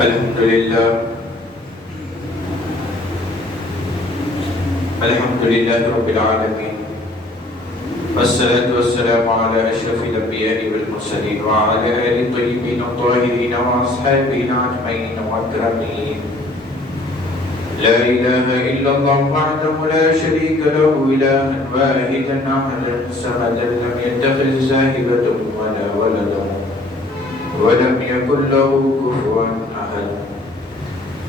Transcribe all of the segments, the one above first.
الحمد لله رب العالمين، والصلاة والسلام على أشرف الأنبياء والمرسلين وعلى آل الطيبين الطاهرين وأصحابه أجمعين والأكرمين. لا إله إلا الله وحده لا شريك له إلها واحدا أحدا صمدا لم يتخذ صاحبة ولا ولدا ولم يكن له كفوا أحد.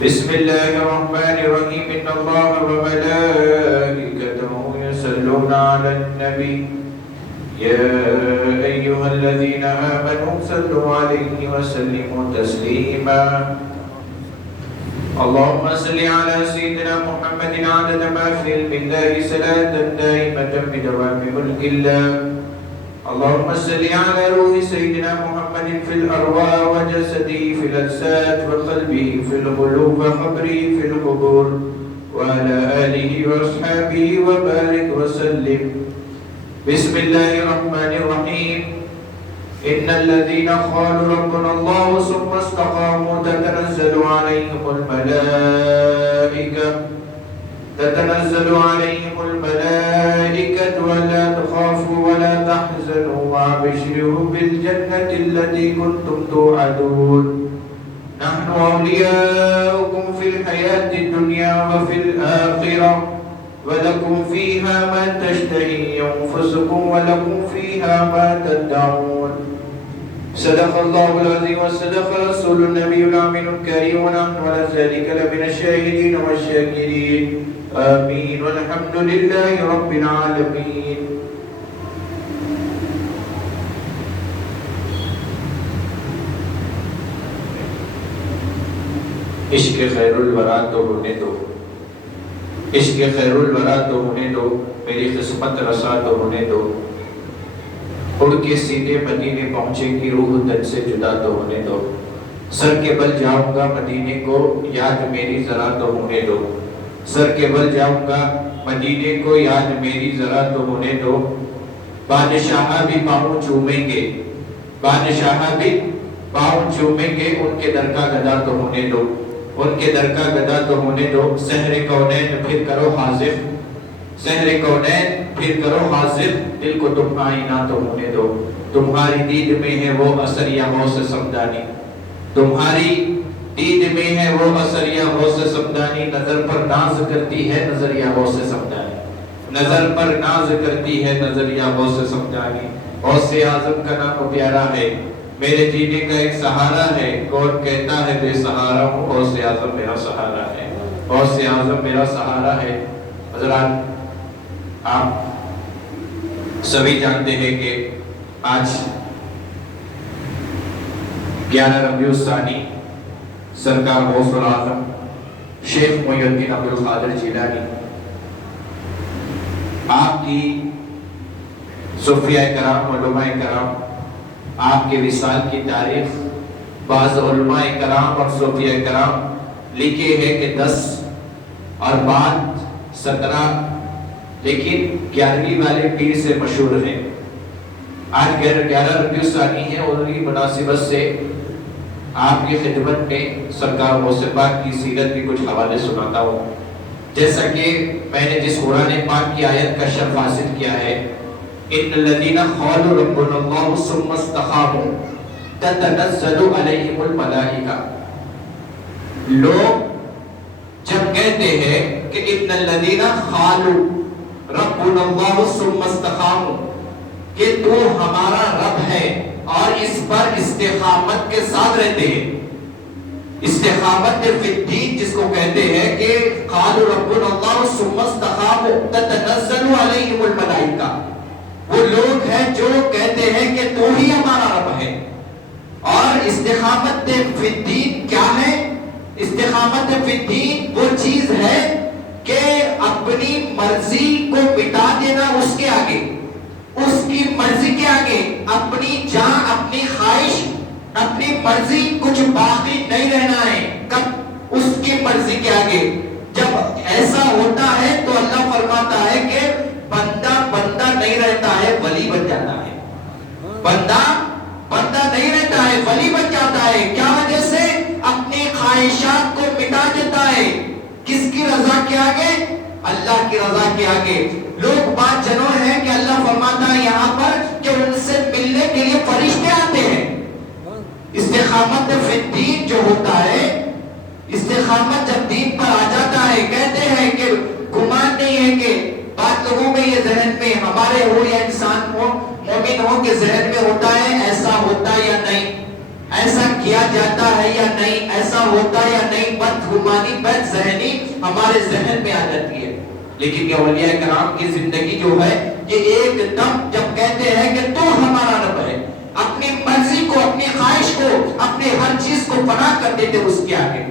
بسم الله الرحمن الرحيم. إن الله وملائكته يصلون على النبي يا أيها الذين آمنوا صلوا عليه وسلموا تسليما. اللهم صل على سيدنا محمد عدد ما في علم الله صلاة دائمة بدوام ملك الله. اللهم صل على روح سيدنا محمد في الأرواح وجسده في الأجساد وقلبه في القلوب وقبره في القبور وعلى آله وأصحابه وبارك وسلم. بسم الله الرحمن الرحيم. إن الذين قالوا ربنا الله ثم استقاموا تتنزل عليهم الملائكة ولا تخافوا ولا تحزنوا وابشروا بالجنة التي كنتم توعدون. نحن أولياؤكم في الحياة الدنيا وفي الآخرة ولكم فيها ما تشتهي أنفسكم ولكم فيها ما تدعون. صدق الله العظيم وصدق رسول النبي الأمين الكريم ونحن على ذلك لمن الشاهدين والشاكرين. آمين والحمد لله رب العالمين. عشق خیر الورا تو ہونے دو، عشق خیر الورا تو ہونے دو، میری قسمت رسا تو ہونے دو. اڑ کے سیدھے مدینے پہنچے گی روح تن سے جدا تو ہونے دو. سر کے بل جاؤں گا مدینے کو یاد میری ذرا تو ہونے دو. سر کے بل جاؤں گا مدینے کو یاد میری ذرا تو ہونے دو. بادشاہ بھی پاؤں چومیں گے، بادشاہ بھی پاؤں چومیں گے، ان کے در کا گدا تو ہونے دو، ان کے در کا گدا تو ہونے دو. سحر کونین پھر کرو حاضر، سحر کونین پھر کرو حاضر، دل کو تم آئینہ تو ہونے دو. تمہاری دید میں ہے وہ اثر یا غوث سمدانی، تمہاری دید میں ہے وہ اثر یا غوث سمدانی. نظر پر ناز کرتی ہے نظر یا غوث سمدانی، نظر پر ناز کرتی ہے نظر یا غوث سمدانی. غوث اعظم کا نام پیارا ہے، میرے جینے کا ایک سہارا ہے. کون کہتا ہے بے سہارا ہوں، غوث اعظم میرا سہارا ہے، غوث اعظم میرا سہارا ہے. حضرات آپ سبھی جانتے ہیں کہ آج 11 ربیع الثانی سرکار غوث العظم شیخ محی الدین عبدالقادر جیلانی آپ کی صوفیاء کرام، علماء کرام، آپ کے وصال کی تاریخ بعض علماء کرام اور صوفیاء کرام لکھے ہیں کہ 10 اور بعد 17، لیکن 11ویں والے پیر سے مشہور ہیں. آج 11 ربیع الثانی ہے، انہی مناسبت سے آپ کی خدمت میں سرکار غوث پاک کی سیرت کی کچھ حوالے سناتا ہوں. جیسا کہ میں نے جس قرآن پاک کی آیت کا شرف حاصل کیا ہے، ان الذین قالوا ربنا اللہ ثم استقاموا تتنزل علیہم الملائکہ. لوگ جب کہتے ہیں کہ ان الذین قالوا ربنا اللہ ثم استقاموا، کہ تو ہمارا رب ہے اور اس پر استقامت کے ساتھ رہتے ہیں. استقامت فی الدین جس کو کہتے ہیں کہ قالوا ربنا اللہ ثم استقاموا تتنزل علیہم الملائکہ، وہ لوگ ہیں جو کہتے ہیں کہ تو ہی ہمارا رب ہے. اور استقامت فی الدین کیا ہے؟ استقامت فی الدین وہ چیز ہے کہ اپنی مرضی کو مٹا دینا اس کے آگے، اس کی مرضی کے آگے اپنی جان، اپنی خواہش، اپنی مرضی کچھ باقی نہیں رہنا ہے. کب؟ اس کی مرضی کے آگے. جب ایسا ہوتا ہے تو اللہ فرماتا ہے کہ بندہ نہیں رہتا ہے، ولی بن جاتا ہے. بندہ نہیں رہتا ہے، ولی بن جاتا ہے. کیا وجہ سے؟ اپنی خواہشات کو مٹا دیتا ہے. کس کی رضا کے آگے؟ اللہ کی رضا کے آگے. لوگ بات جنوں ہیں کہ اللہ فرماتا ہے یہاں پر کہ ان سے ملنے کے لیے فرشتے آتے ہیں. استقامت فی الدین جو ہوتا ہے، استقامت جب دین پر آ جاتا ہے، کہتے ہیں کہ گمان نہیں ہے کہ بات لوگوں میں یہ ذہن میں ہمارے ہو یا انسان ہو مومن ہو کہ ذہن میں ہوتا ہے ایسا ہوتا یا نہیں، ایسا کیا جاتا ہے یا نہیں، ایسا ہوتا یا نہیں، بدگمانی بد ذہنی ہمارے ذہن میں آ جاتی ہے. لیکن یہ اولیاء کرام کی زندگی جو ہے یہ ایک دم جب کہتے ہیں کہ تو ہمارا رب ہے، اپنی مرضی کو، اپنی خواہش کو، اپنی ہر چیز کو فنا کر دیتے اس کے آگے.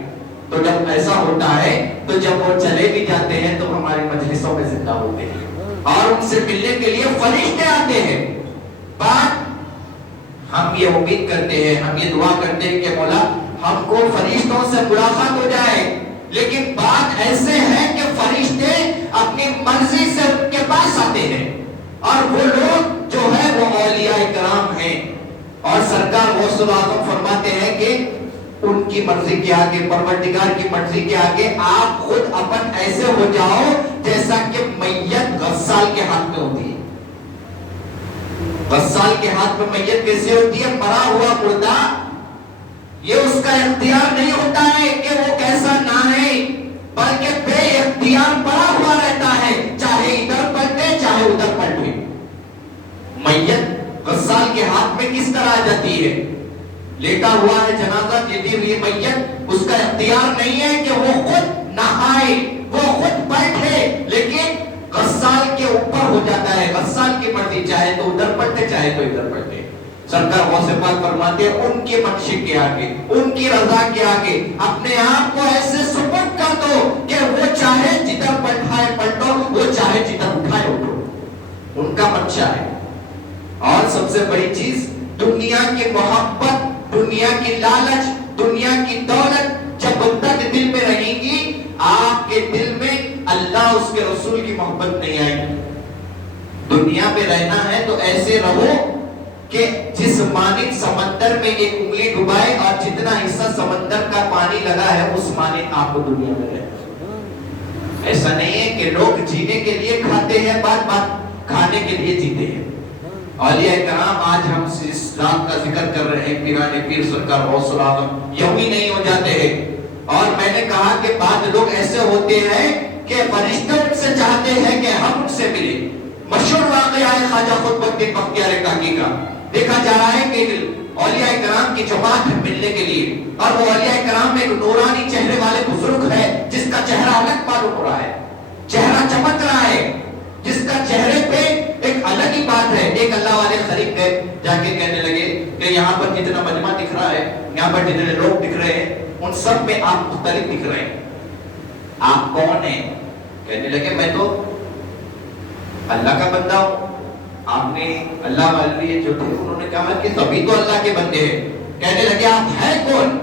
تو جب ایسا ہوتا ہے تو جب وہ چلے بھی جاتے ہیں تو ہماری مجلسوں میں زندہ ہوتے ہیں اور ان سے ملنے کے لیے فرشتے آتے ہیں. بات ہم یہ امید کرتے ہیں، ہم یہ دعا کرتے ہیں کہ مولا ہم کو فرشتوں سے ملاقات ہو جائے، لیکن بات ایسے ہے کہ فرشتے اپنی مرضی سے ان کے پاس آتے ہیں اور وہ لوگ جو ہے وہ اولیاء کرام ہیں. اور سرکار غوث الاعظم فرماتے ہیں کہ ان کی مرضی کے آگے، پروردگار کی مرضی کے آگے آپ خود اپن ایسے ہو جاؤ جیسا کہ میت غسال کے ہاتھ میں ہوتی ہے. غسال کے ہاتھ میں میت کیسے ہوتی ہے؟ مرا ہوا مردہ، یہ اس کا اختیار نہیں ہوتا ہے کہ وہ کیسا نہائے، بلکہ بے اختیار پڑا ہوا رہتا ہے، چاہے ادھر پلٹے چاہے ادھر پلٹے. میت غسال کے ہاتھ میں کس طرح آ جاتی ہے؟ لیٹا ہوا ہے جنازہ، لیٹی ہوئی میت، اس کا اختیار نہیں ہے کہ وہ خود نہائے، وہ خود بیٹھے، لیکن غسال کے اوپر ہو جاتا ہے. غسال کی مرضی چاہے تو ادھر پلٹے چاہے تو ادھر پلٹے. سرکار غوث پاک فرماتے ہیں ان کی منشی کے آگے، ان کی رضا کے آگے اپنے آپ کو ایسے سپرد کر دو کہ وہ چاہے جدھر پلٹائے پلٹو، وہ چاہے جدھر اٹھائے اٹھو. ان کا منشا ہے. اور سب سے بڑی چیز دنیا کی محبت، دنیا کی لالچ، دنیا کی دولت جب تک دل میں رہے گی آپ کے دل میں اللہ اس کے رسول کی محبت نہیں آئے گی. دنیا پہ رہنا ہے تو ایسے رہو کہ جس مانند سمندر میں ایک انگلی ڈبائے اور جتنا حصہ سمندر کا پانی لگا ہے اس مانند آپ کو دنیا میں رہنا. ایسا نہیں ہے کہ لوگ جینے کے لیے کھاتے ہیں، بات بات کھانے کے لیے جیتے ہیں. اولیاء کرام آج ہم اس رات کا ذکر کر رہے ہیں، پیران پیر سرکار غوث الاعظم یوں ہی نہیں ہو جاتے ہیں. اور میں نے کہا کہ بعض لوگ ایسے ہوتے ہیں کہ فرشتے ان سے چاہتے ہیں کہ ہم ان سے ملیں. مشہور واقعہ ہے خواجہ قطب الدین بختیار کاکی کا. دیکھا جا رہا ہے کہ اولیاء کرام کی جماعت ہے ملنے کے لیے، اور وہ اولیاء کرام میں ایک نورانی چہرے والے بزرگ ہے جس کا چہرہ الگ معلوم ہو رہا ہے، چہرہ چمک رہا ہے، جس کا چہرے پہ ایک الگ ہی بات ہے. ایک اللہ والے قریب گئے، جا کے کہنے لگے کہ یہاں پر جتنا مجمع دکھ رہا ہے، یہاں پر جتنے لوگ دکھ رہے ہیں، ان سب میں آپ مختلف دکھ رہے ہیں، آپ کون ہیں؟ کہنے لگے میں تو اللہ کا بندہ ہوں. آپ نے اللہ والے جو تھے انہوں نے کہا کہ سبھی تو اللہ کے بندے ہیں. کہنے لگے آپ ہیں کون؟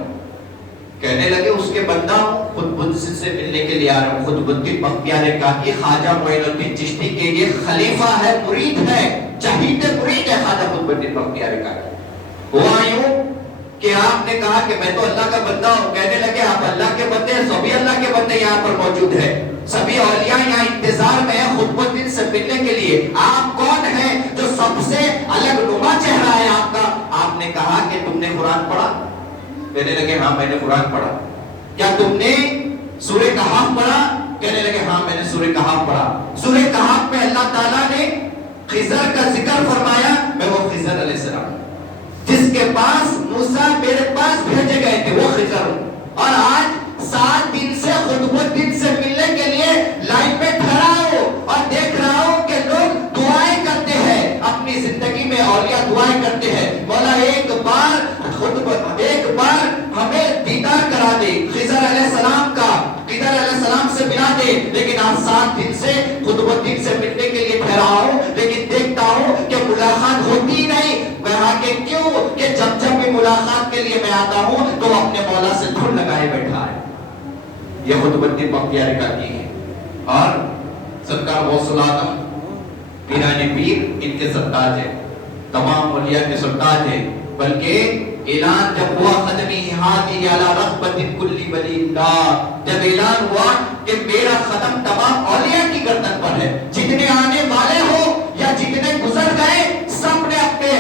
کہنے لگے اس کے بندہ ہوں، قطب الدین سے ملنے کے لیے آ رہا ہوں. قطب الدین بختیار کاکی خواجہ معین الدین چشتی کے یہ خلیفہ ہے، مرید ہے، چہیت مرید ہے خواجہ قطب الدین بختیار کاکی. وہ آئیوں کہ آپ نے کہا کہ میں تو اللہ کا بندہ ہوں. کہنے لگے آپ اللہ کے بندے ہیں، سبھی اللہ کے بندے یہاں پر موجود ہیں، سبھی اولیاء یہاں انتظار میں ہیں قطب الدین سے ملنے کے لیے. آپ کون ہیں جو سب سے الگ نما چہرہ ہے آپ کا؟ آپ نے کہا کہ تم نے قرآن پڑھا؟ کہنے لگے ہاں میں نے قرآن پڑھا. کیا تم نے سورہ کہف پڑھا؟ کہنے لگے ہاں میں نے سورہ کہف پڑھا. سورہ کہف میں اللہ تعالیٰ نے خضر کا ذکر فرمایا. میں وہ خضر علیہ السلام جس کے پاس موسیٰ میرے پاس بھیجے گئے تھے وہ خضر ہوں. اور آج 7 دن سے قطب الدین سے ملنے کے لیے لائن میں کھڑا ہوں اور دیکھ رہا ہوں کہ لوگ دعائیں کرتے ہیں، اپنی زندگی میں اولیاء دعائیں کرتے ہیں، مولا ایک بار ہمیں دیدار کرا دے خضر علیہ السلام کا، خضر علیہ السلام سے ملا دے. لیکن آج 7 دن سے قطب الدین سے ملنے کے لیے ٹھہرا ہوں، لیکن دیکھتا ہوں کہ ملاقات ہوتی نہیں. کہا کہ کیوں؟ کہ جب بھی ملاقات کے لیے میں آتا ہوں تو اپنے مولا سے دھن لگائے بیٹھا ہے. یہ قطب الدین بختیار کاکی ہے. اور سرکار غوث الاعظم پیران پیر ان کے سرتاج ہے، تمام اولیاء کے سرتاج ہے. بلکہ اعلان جب ہوا ختمی ہادی علی رغبت کل ولی اللہ، جب اعلان ہوا کہ میرا ختم تمام اولیاء کی گردن پر ہے، جتنے آنے والے ہو یا جتنے گزر گئے سب نے اپنے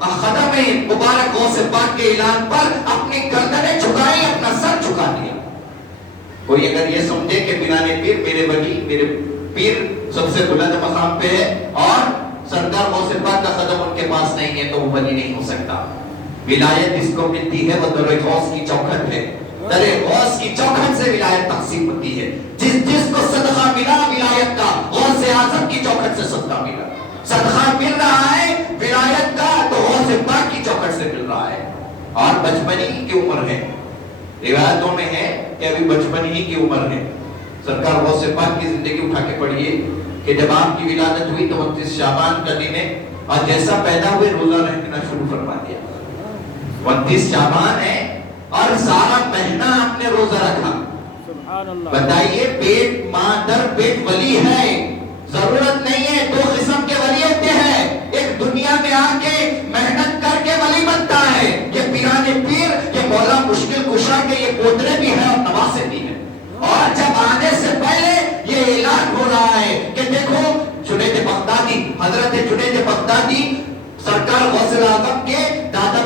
ختم مبارک غوث پاک کے اعلان پر اپنی گردنیں جھکائی، اپنا سر جھکا دیا۔ کوئی اگر یہ سمجھے کہ بلال پیر میرے ولی، میرے پیر سب سے بلند مقام پہ ہے اور سرکار غوث پاک کا قدم ان کے پاس نہیں ہے تو وہ ولی نہیں ہو سکتا۔ ولایت اس کو ملتی ہے وہ در غوث کی چوکھٹ ہے، در غوث کی چوکھٹ سے ولایت تقسیم ہوتی ہے۔ جس کو صدقہ ملا ولایت کا، غوث اعظم کی چوکھٹ سے صدقہ ملا۔ صدقہ مل رہا ہے ولایت کا تو غوث پاک کی چوکھٹ سے مل رہا ہے۔ اور بچپن ہی کی عمر ہے، روایتوں میں ہے کہ ابھی بچپن ہی کی عمر ہے۔ سرکار غوث پاک کی زندگی اٹھا کے پڑھیے کہ جب آپ کی ولادت ہوئی تو 29 شعبان کا دن ہے اور جیسا پیدا ہوئے روزہ رکھنا شروع فرما دیا۔ 29 شعبان ہے اور سارا مہینہ آپ نے روزہ رکھا۔ بتائیے پیٹ ماں در پیٹ ولی ہے، ضرورت نہیں ہے، دو قسم کے ولی ہوتے ہیں، ایک دنیا میں آ کے محنت کر کے ولی بنتا ہے، یہ پیران پیر، یہ مولا مشکل کشا کے یہ پوترے بھی ہیں اور نواسے بھی ہیں، اور جب آنے سے پہلے یہ اعلان ہو رہا ہے کہ دیکھو جنید بغدادی، حضرت جنید بغدادی سرکار غوث اعظم کے دادا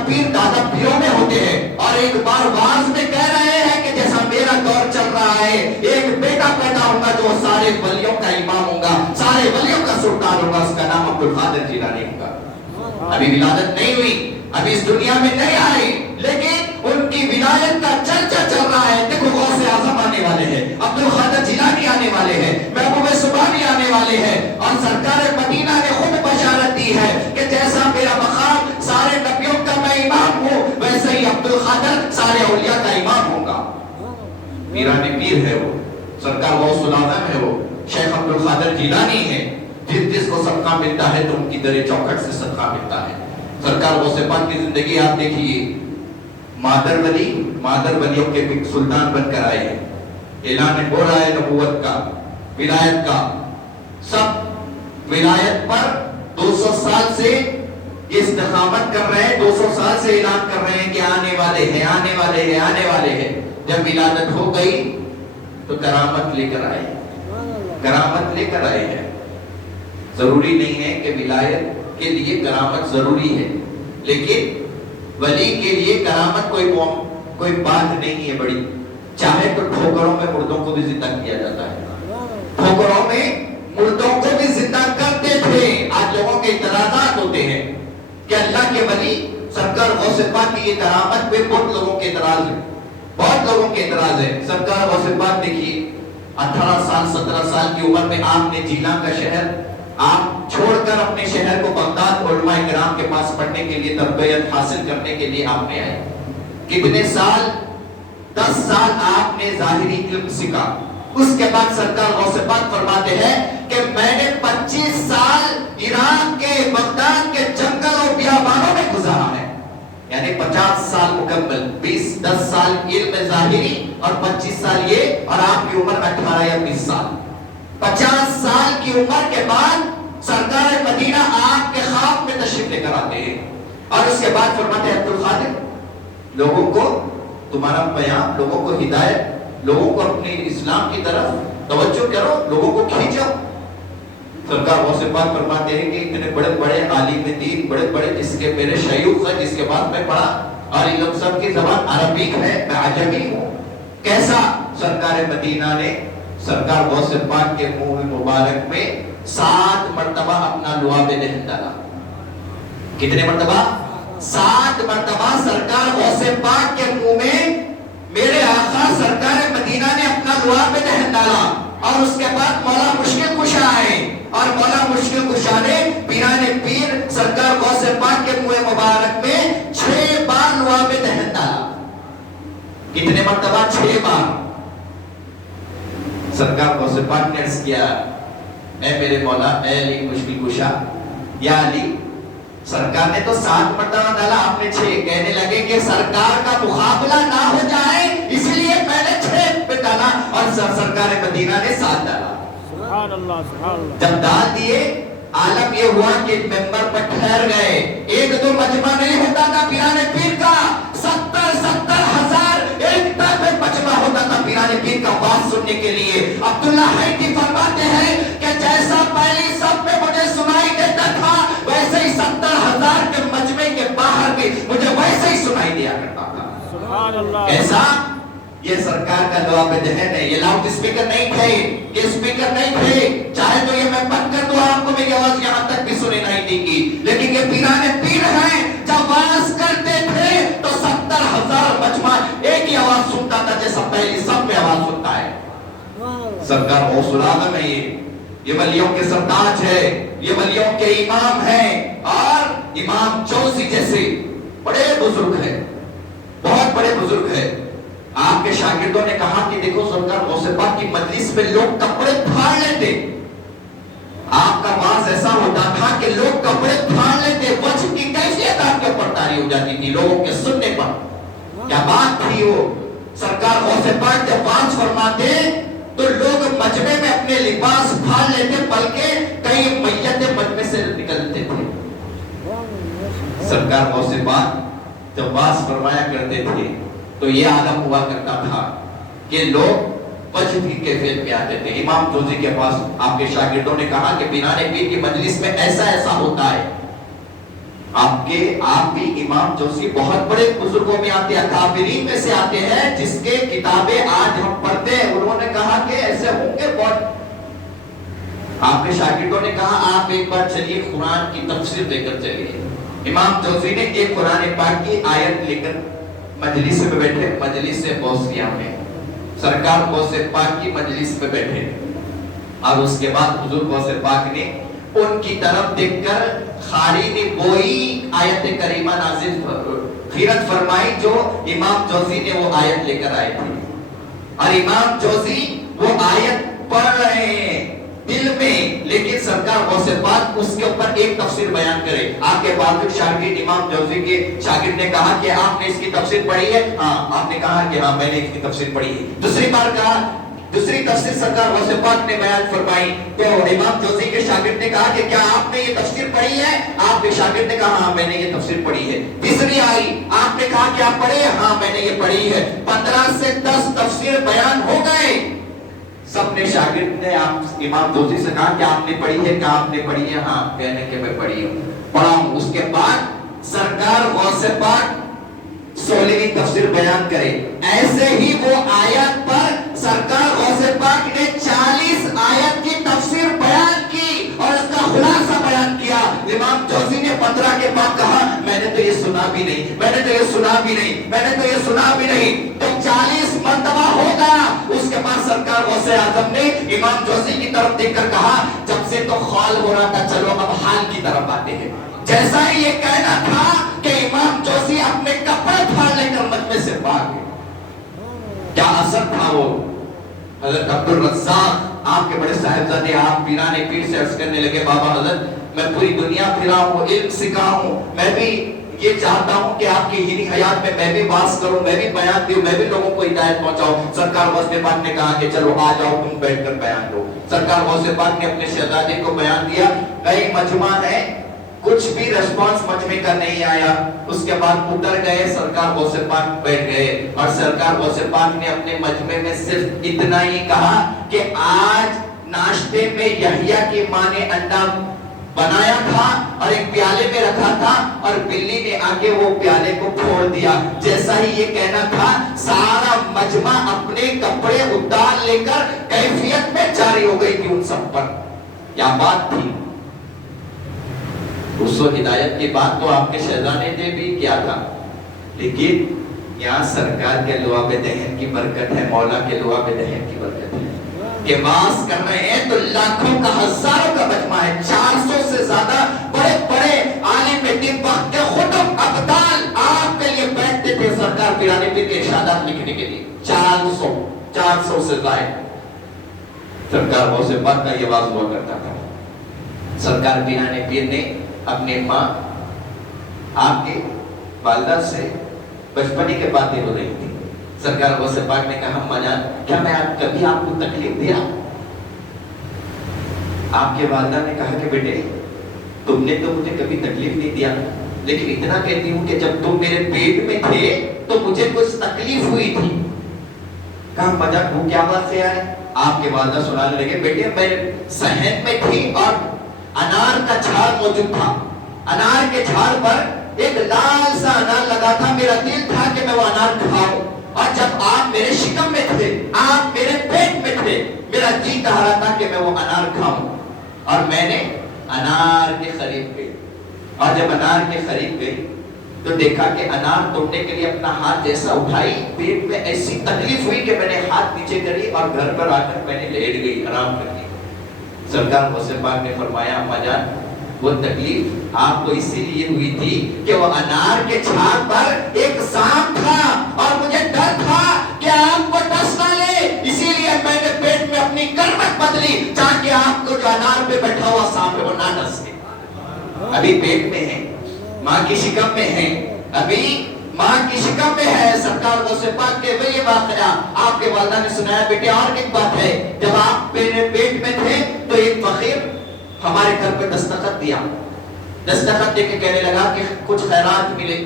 پیروں میں ہوتے ہیں، اور ایک بار واز میں کہہ رہے ہیں کہ جیسا میرا دور چل رہا ہے ایک بیٹا پیدا ہوگا جو سارے ولیوں کا امام ہوگا، سارے ولیوں کا سلطان ہوگا، اس کا نام عبد القادر جیلانی ہوگا۔ ابھی ولادت نہیں ہوئی، ابھی اس دنیا میں نہیں آئی، لیکن ان کی ولایت کا چرچا چل رہا ہے۔ دیکھو غوث اعظم آنے والے ہیں، عبد القادر جیلانی آنے والے ہیں، محبوب سبحانی آنے والے ہیں، اور سرکار مدینہ نے خود بشارت دی ہے کہ جیسا میرا مقام سارے نبیوں کا میں امام ہوں ویسے ہی عبد القادر سارے اولیاء کا امام ہوگا۔ پیران پیر ہے وہ، سرکار غوث اعظم ہے وہ، شیخ عبد القادر جیلانی ہے، جس کو صدقہ ملتا ہے تو ان کی در چوکھٹ سے صدقہ ملتا ہے۔ سرکار غوث پاک کی زندگی آپ دیکھیے، مادر ولیوں کے سلطان بن کر آئے ہیں، اعلان ہو رہا ہے نبوت کا، ولایت کا، سب ولایت پر 200 سال سے استقامت کر رہے ہیں، 200 سال سے اعلان کر رہے ہیں کہ آنے والے ہیں، آنے والے ہیں، آنے والے ہیں۔ جب ولادت ہو گئی تو کرامت لے کر آئے، کرامت لے کر آئے ہیں۔ ضروری نہیں ہے کہ ولایت کے لیے کرامت ضروری ہے، لیکن ولی کے لیے کرامت کوئی بات نہیں ہے بڑی، چاہے تو ٹھوکروں میں مردوں کو بھی زندہ کیا جاتا ہے، ٹھوکروں میں مردوں کو بھی زندہ کرتے تھے۔ آج لوگوں کے اعتراضات ہوتے ہیں کہ اللہ کے ولی سرکار غوث پاک کی یہ کرامت پہ بہت لوگوں کے اعتراض ہے، بہت لوگوں کے اعتراض ہے۔ سرکار غوث پاک دیکھیے 18 سال 17 سال کی عمر میں آپ نے جیلان کا شہر آپ چھوڑ کر اپنے شہر کو بغداد علماء کرام کے پاس پڑھنے کے لیے، تربیت حاصل کرنے کے لیے آپ نے آئے۔ کتنے سال؟ 10 سال آپ نے ظاہری علم سیکھا۔ اس کے بعد سرکار غوث پاک فرماتے ہیں کہ میں نے 25 سال ایران کے بغداد کے جنگل اور بیابانوں میں گزارا ہے، یعنی 50 سال مکمل، 10 سال علم ظاہری اور 25 سال یہ، اور آپ کی عمر 18 یا 20 سال۔ 50 سال کی عمر کے بعد سرکار مدینہ آپ کے خواب میں تشریف لے کر آتے ہیں، اور اس کے بعد فرماتے ہیں عبد القادر لوگوں کو تمہارا پیام، لوگوں کو ہدایت، لوگوں کو اپنے اسلام کی طرف توجہ کرو، لوگوں کو کھینچو۔ سرکار غوث پاک فرماتے ہیں کہ اتنے بڑے بڑے عالم دین، بڑے بڑے جس کے میرے شیوخ ہیں، جس کے بعد میں پڑھا، اور ان لوگ سب کی زبان عربی ہے، میں عجمی ہوں۔ کیسا؟ سرکار مدینہ نے سرکار غوث پاک کے منہ مبارک میں 7 مرتبہ اپنا لعاب دہن ڈالا۔ کتنے مرتبہ؟ 7 مرتبہ سرکار غوث پاک کے منہ میں میرے آقا سرکار مدینہ نے اپنا لعاب دہن ڈالا، اور اس کے بعد مولا مشکل کشا آئے، اور مولا مشکل کشا نے پیران پیر سرکار غوث پاک کے منہ مبارک میں 6 بار لعاب دہن ڈالا۔ کتنے مرتبہ؟ 6 بار۔ سرکار غوث پاک نے عرض کیا، اے میرے مولا، اے علی مشکل کشا، یا علی، سرکار نے تو 7 مرتبہ ڈالا، آپ نے 6۔ کہنے لگے کہ سرکار کا مقابلہ نہ ہو جائے اس لیے میں نے 6 پہ ڈالا، اور سرکار مدینہ نے 7 ڈالا۔ سبحان اللہ، سبحان اللہ۔ جب ڈال دیے عالم یہ ہوا کہ ممبر پر ٹھہر گئے. ایک دو مجمع نہیں ہوتا تھا پیرانے پیر کا، 70,000 ایک طرف مجمع ہوتا تھا پیرانے پیر کا بات سننے کے لیے. عبداللہ حیدی فرماتے ہیں کہ جیسا پہلی صف میں مجھے سنائی دیتا تھا ویسے ہی 70,000 کے مجمع کے باہر بھی مجھے ویسے ہی سنائی دیا کرتا تھا. سبحان اللہ. کیسا؟ یہ سرکار کا لواب دہن ہے. یہ لاؤڈ اسپیکر نہیں تھے، یہ اسپیکر نہیں تھے. چاہے تو یہ میں بند کر دوں آپ کو میری آواز یہاں تک بھی سنی نہیں دے گی، لیکن یہ پیرانے پیر ہیں. جب واز کرتے تھے تو 70,000 مجمع ایک ہی آواز سنتا تھا جیسا پہلی سب میں آواز سنتا ہے. سرکار غوث العالم ہے. یہ ولیوں کے سرتاج ہے، یہ ولیوں کے امام ہیں. اور امام جوزی جیسے بڑے بزرگ ہیں، بہت بڑے بزرگ ہیں. آپ کے شاگردوں نے کہا کہ دیکھو سرکار غوث پاک کی مجلس میں لوگ کپڑے پھاڑ لیتے. آپ کا واز ایسا ہوتا تھا کہ لوگ کپڑے پھاڑ لیتے. وجہ کی کیفیت آپ کے اوپر طاری ہو جاتی تھی لوگوں کے سننے پر. کیا بات تھی وہ. سرکار غوث پاک جب واز فرماتے تو لوگ مجمع میں اپنے لباس پھاڑ لیتے، بلکہ کئی میتیں مجمع سے نکلتے تھے. سرکار غوث پاک جب واز فرمایا کرتے تھے تو یہ عالم ہوا کرتا تھا کہ لوگ وجہ کی کیفیت میں آتے تھے. امام جوزی کے پاس آپ کے شاگردوں نے کہا کہ پیرانے پیر کی مجلس میں ایسا ایسا ہوتا ہے. آپ بھی امام جوزی بہت بڑے بزرگوں میں آتے ہیں، اکابرین میں سے آتے ہیں جس کے کتابیں آج ہم پڑھتے ہیں. انہوں نے کہا کہ ایسے ہوں گے بہت. آپ کے شاگردوں نے کہا آپ ایک بار چلیے قرآن کی تفسیر دے کر چلیے. امام جوزی نے ایک قرآن پاک کی آیت لے کر مجلس میں بیٹھے. مجلس سے غوثیہ میں سرکار غوث پاک کی مجلس میں بیٹھے اور اس کے بعد حضور غوث پاک نے ان کی طرف دیکھ کر خاری نے وہی آیت کریمہ نازل خیرت فرمائی جو امام جوزی نے وہ آیت لے کر آئے تھے. اور امام جوزی وہ آیت پڑھ رہے ہیں دل میں، لیکن سرکار غوث پاک اس کے اوپر ایک تفسیر بیان کرے. آپ کے بعد شاگرد امام جوزی کے شاگرد نے کہا کہ آپ نے اس کی تفسیر پڑھی ہے؟ ہاں. آپ نے کہا کہ ہاں میں نے اس کی تفسیر پڑھی ہے. دوسری بار کہا، دوسری تفسیر سرکار غوث پاک نے بیان فرمائی تو امام جوزی کے شاگرد نے کہا کہ کیا آپ نے یہ تفسیر پڑھی ہے؟ آپ کے شاگرد نے کہا ہاں میں نے یہ تفسیر پڑھی ہے. تیسری آئی، آپ نے کہا کہ آپ پڑھے؟ ہاں میں نے یہ پڑھی ہے. 15 سے 10 تفسیر بیان ہو گئے. سب نے شاگرد نے آپ امام جوزی سے کہا کہ آپ نے پڑھی ہے؟ کہا آپ نے پڑھی ہے؟ ہاں کہنے کہ میں پڑھی ہوں، پڑھا ہوں. اس کے بعد سرکار غوث پاک 16ویں تفسیر بیان کرے. ایسے ہی وہ آیت پر سرکار غوث پاک نے 40 آیت کی تفسیر بیان کی اور اس کا خلاصہ بیان کیا. امام جوزی نے 15 کے بعد کہا میں نے تو یہ سنا بھی نہیں، میں نے تو یہ سنا بھی نہیں، میں نے تو یہ سنا بھی نہیں. تو 40 مرتبہ ہو گیا. اس کے بعد سرکار غوث اعظم نے امام جوزی کی طرف دیکھ کر کہا جب سے تو خال ہو رہا تھا، چلو اب حال کی طرف آتے ہیں. جیسا ہی یہ کہنا تھا کہ امام جوزی اپنے کپڑے پھاڑ لے کر مجمع سے بھاگ گئے. کیا اثر تھا وہ. حضرت عبدالرزاق آپ کے بڑے صاحبزادے آپ پیرانے پیر سے عرض کرنے لگے بابا حضرت میں پوری دنیا پھرا ہوں، علم سکھا ہوں، میں بھی یہ چاہتا ہوں کہ آپ کی ہی حیات میں بھی باز کروں، میں بھی بیان دوں، میں بھی لوگوں کو ہدایت پہنچاؤں. سرکار غوث پاک نے کہا کہ چلو آ جاؤ تم بیٹھ کر بیان دو. سرکار غوث پاک نے اپنے شہزادے کو بیان دیا. کئی مجمع ہے، کچھ بھی رسپانس مجمع کا نہیں آیا. اس کے بعد اتر گئے. سرکار غوث پاک بیٹھ گئے اور سرکار غوث پاک نے اپنے مجمع میں صرف اتنا ہی کہا کہ آج ناشتے میں یحییٰ کی ماں نے انڈا بنایا تھا اور ایک پیالے میں رکھا تھا اور بلی نے آ کے وہ پیالے کو پھوڑ دیا. جیسا ہی یہ کہنا تھا سارا مجمع اپنے کپڑے اتار لے کر کیفیت میں جاری ہو گئی تھی ان سب پر. کیا بات تھی. اس وقت ہدایت کی بات تو آپ کے شہزادے نے بھی کیا تھا، لیکن یہاں سرکار کے لواب دہن کی برکت ہے، مولا کے لواب دہن کی برکت ہے کہ واز کر رہے ہیں تو لاکھوں کا ہزاروں کا مجمع ہے. 400 سے زیادہ بڑے بڑے عالم دین وقت کے خطب ابدال آپ کے لیے بیٹھتے تھے سرکار پیرانے پیر کے ارشادات لکھنے کے لیے. 400 سے زائد سرکار غوث پاک کا یہ واز ہوا کرتا تھا. سرکار پیرانے پیر نے اپنے ماں آپ کی والدہ سے بچپنے کے باتیں ہو رہی تھی. سرکار غوث پاک نے کہا اماں جان کیا میں کبھی آپ کو تکلیف دیا؟ آپ کے والدہ نے کہا کہ بیٹے تم نے تو مجھے کبھی تکلیف نہیں دیا، لیکن اتنا کہتی ہوں کہ جب تم میرے پیٹ میں تھے تو مجھے کچھ تکلیف ہوئی تھی۔ کہا مجھا وہ کیا بات سے آئے؟ آپ کے والدہ سنانے لگے بیٹے میں صحن میں تھی اور انار کا جھاڑ موجود تھا، انار کے جھاڑ پر ایک لال سا انار لگا تھا، میرا دل تھا کہ میں وہ انار کھاؤں، اور جب آپ میرے شکم میں تھے، آپ میرے پیٹ میں تھے، میرا جی چاہ رہا تھا کہ میں وہ انار کھاؤں، اور میں نے انار کے قریب گئی، اور جب انار کے قریب گئی تو دیکھا کہ انار توڑنے کے لیے اپنا ہاتھ جیسا اٹھائی، پیٹ میں ایسی تکلیف ہوئی کہ میں نے ہاتھ نیچے کری اور گھر پر آ کر میں نے لیٹ گئی، آرام کر لی۔ سرکار غوث پاک نے فرمایا اماں جان وہ تکلیف آپ کو اسی لیے ہوئی تھی کہ وہ انار کے جھاڑ پر ایک سانپ تھا اور مجھے ڈر تھا کہ آپ کو ڈس نہ لے، اسی لیے میں نے پیٹ میں اپنی کرمٹ بدلی تاکہ آپ کو جو انار پہ بیٹھا ہوا سانپ ہے وہ نہ ڈس لے۔ ابھی پیٹ میں ہے، ماں کی شکم میں ہے، ابھی ماں کی شکم میں ہے۔ سرکار غوث پاک کے وہی واقعہ آپ کے والدہ نے سنایا بیٹے اور ایک بات ہے، جب آپ میرے پیٹ میں تھے تو ایک فقیر ہمارے گھر پہ دستخط دیا، دستخط دے کے کہنے لگا کہ کچھ خیرات ملے،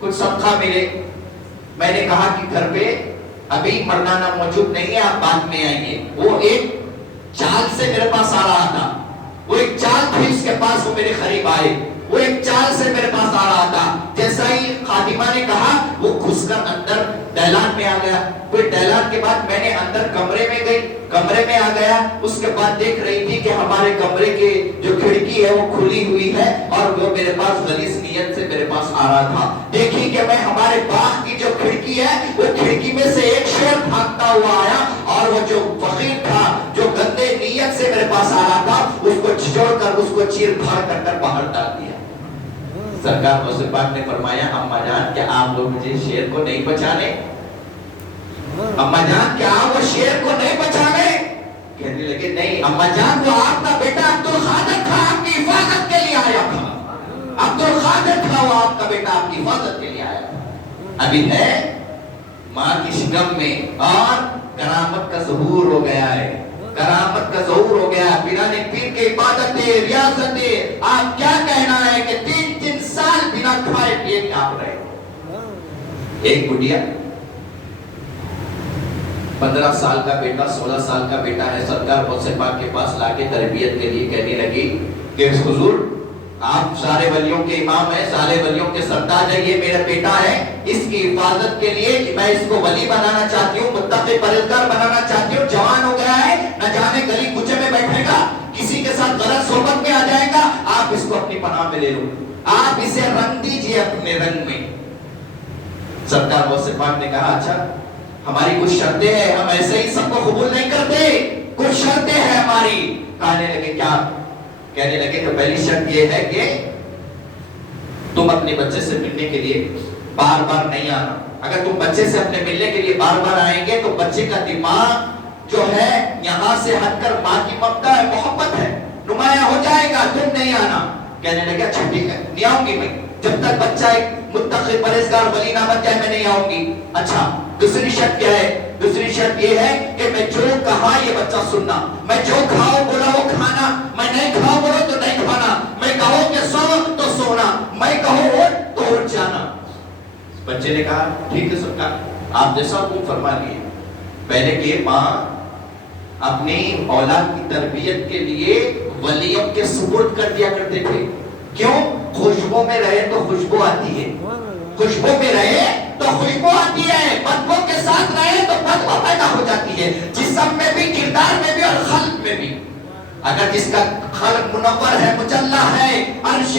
کچھ صدقہ ملے۔ میں نے کہا کہ گھر پہ ابھی مردانہ موجود نہیں ہے، آپ بعد میں آئیے۔ وہ ایک چال سے میرے پاس آ رہا تھا، وہ ایک چال تھی اس کے پاس، وہ میرے قریب آئے، وہ ایک چال سے میرے پاس آ رہا تھا۔ جیسا ہی خادمہ نے کہا وہ گھس کر اندر دہلان میں آ گیا، پھر دہلان کے بعد میں نے اندر کمرے میں گئی، کمرے میں آ گیا، اس کے بعد دیکھ رہی تھی کہ ہمارے کمرے کے جو کھڑکی ہے وہ کھلی ہوئی ہے اور وہ میرے پاس غلیظ نیت سے میرے پاس آ رہا تھا۔ دیکھی کہ میں ہمارے باغ کی جو کھڑکی ہے وہ کھڑکی میں سے ایک شیر بھاگتا ہوا آیا اور وہ جو فقیر تھا جو گندے نیت سے میرے پاس آ رہا تھا اس کو چھوڑ کر اس کو چیر پھاڑ کر باہر ڈال دیا۔ سرکار غوث پاک نے فرمایا اماں جان کیا آپ لوگ مجھے شیر کو نہیں بچانے؟ اماں جان کیا وہ شیر کو نہیں بچانے؟ کہنے لگے نہیں اماں جان وہ آپ کا بیٹا عبدالقادر تھا، آپ کی حفاظت کے لیے آیا تھا، عبدالقادر تھا وہ آپ کا بیٹا، آپ کی حفاظت کے لیے آیا تھا۔ ابھی ہے ماں کی شکم میں اور کرامت کا ظہور ہو گیا ہے، کرامت کا ظہور ہو گیا، بنا نے پیر کے عبادت دے ریاضت دے۔ آپ کیا کہنا ہے کہ 3 سال بنا کھائے پیے کام رہے۔ ایک گڑیا 15 سال کا بیٹا 16 سال کا بیٹا ہے، سرکار غوث پاک کے پاس لا کے تربیت کے لیے کہنے لگی کہ حضور آپ سارے ولیوں کے امام ہیں، سارے ولیوں کے سردار ہیں، یہ میرا بیٹا ہے، اس کی حفاظت کے لیے میں اس کو ولی بنانا چاہتی ہوں، متقی پرہیزگار بنانا چاہتی ہوں، جوان ہو گیا ہے، نہ جانے گلی کوچے میں بیٹھے گا، کسی کے ساتھ غلط صحبت میں آ جائے گا، آپ اس کو اپنی پناہ میں لے لو، آپ اسے رنگ دیجئے اپنے رنگ میں۔ سرکار غوث پاک نے کہا اچھا ہماری کچھ شرطیں ہیں، ہم ایسے ہی سب کو قبول نہیں کرتے، کچھ شرطیں ہیں ہماری۔ کہنے لگے کیا؟ کہنے لگے کہ پہلی شرط یہ ہے کہ تم اپنے بچے سے ملنے کے لیے بار بار نہیں آنا، اگر تم بچے سے اپنے ملنے کے لیے بار بار آئیں گے تو بچے کا دماغ جو ہے یہاں سے ہٹ کر ماں کی ممتا ہے، محبت ہے، نمایاں ہو جائے گا، تم نہیں آنا۔ کہنے لگے اچھا ٹھیک ہے نہیں آؤں گی میں، جب تک بچہ ایک متقی پرہیزگار ولی نہ بن جائے میں نہیں آؤں گی۔ اچھا دوسری شرط کیا ہے؟ دوسری شرط یہ ہے کہ میں جو کہا یہ بچہ سننا، میں جو کھاؤ بولا وہ کھانا، میں نہیں کھاؤ بولو تو نہیں کھانا، میں کہوں کہ سو تو سونا، میں کہوں اٹھ تو اٹھ جانا۔ بچے نے کہا ٹھیک ہے سرکار آپ جیسا حکم فرما لیے۔ پہلے کہ ماں اپنی اولاد کی تربیت کے لیے ولیوں کے سپرد کر دیا کرتے تھے، کیوں؟ خوشبو میں رہے تو خوشبو آتی ہے، خوشبو میں رہے تو خوشبو آتی ہے، بدبو کے ساتھ رہے تو بدبو پیدا ہو جاتی ہے، جسم میں بھی کردار میں بھی اور خلق میں بھی۔ اگر جس کا خلق منور ہے مجلہ ہے، عرش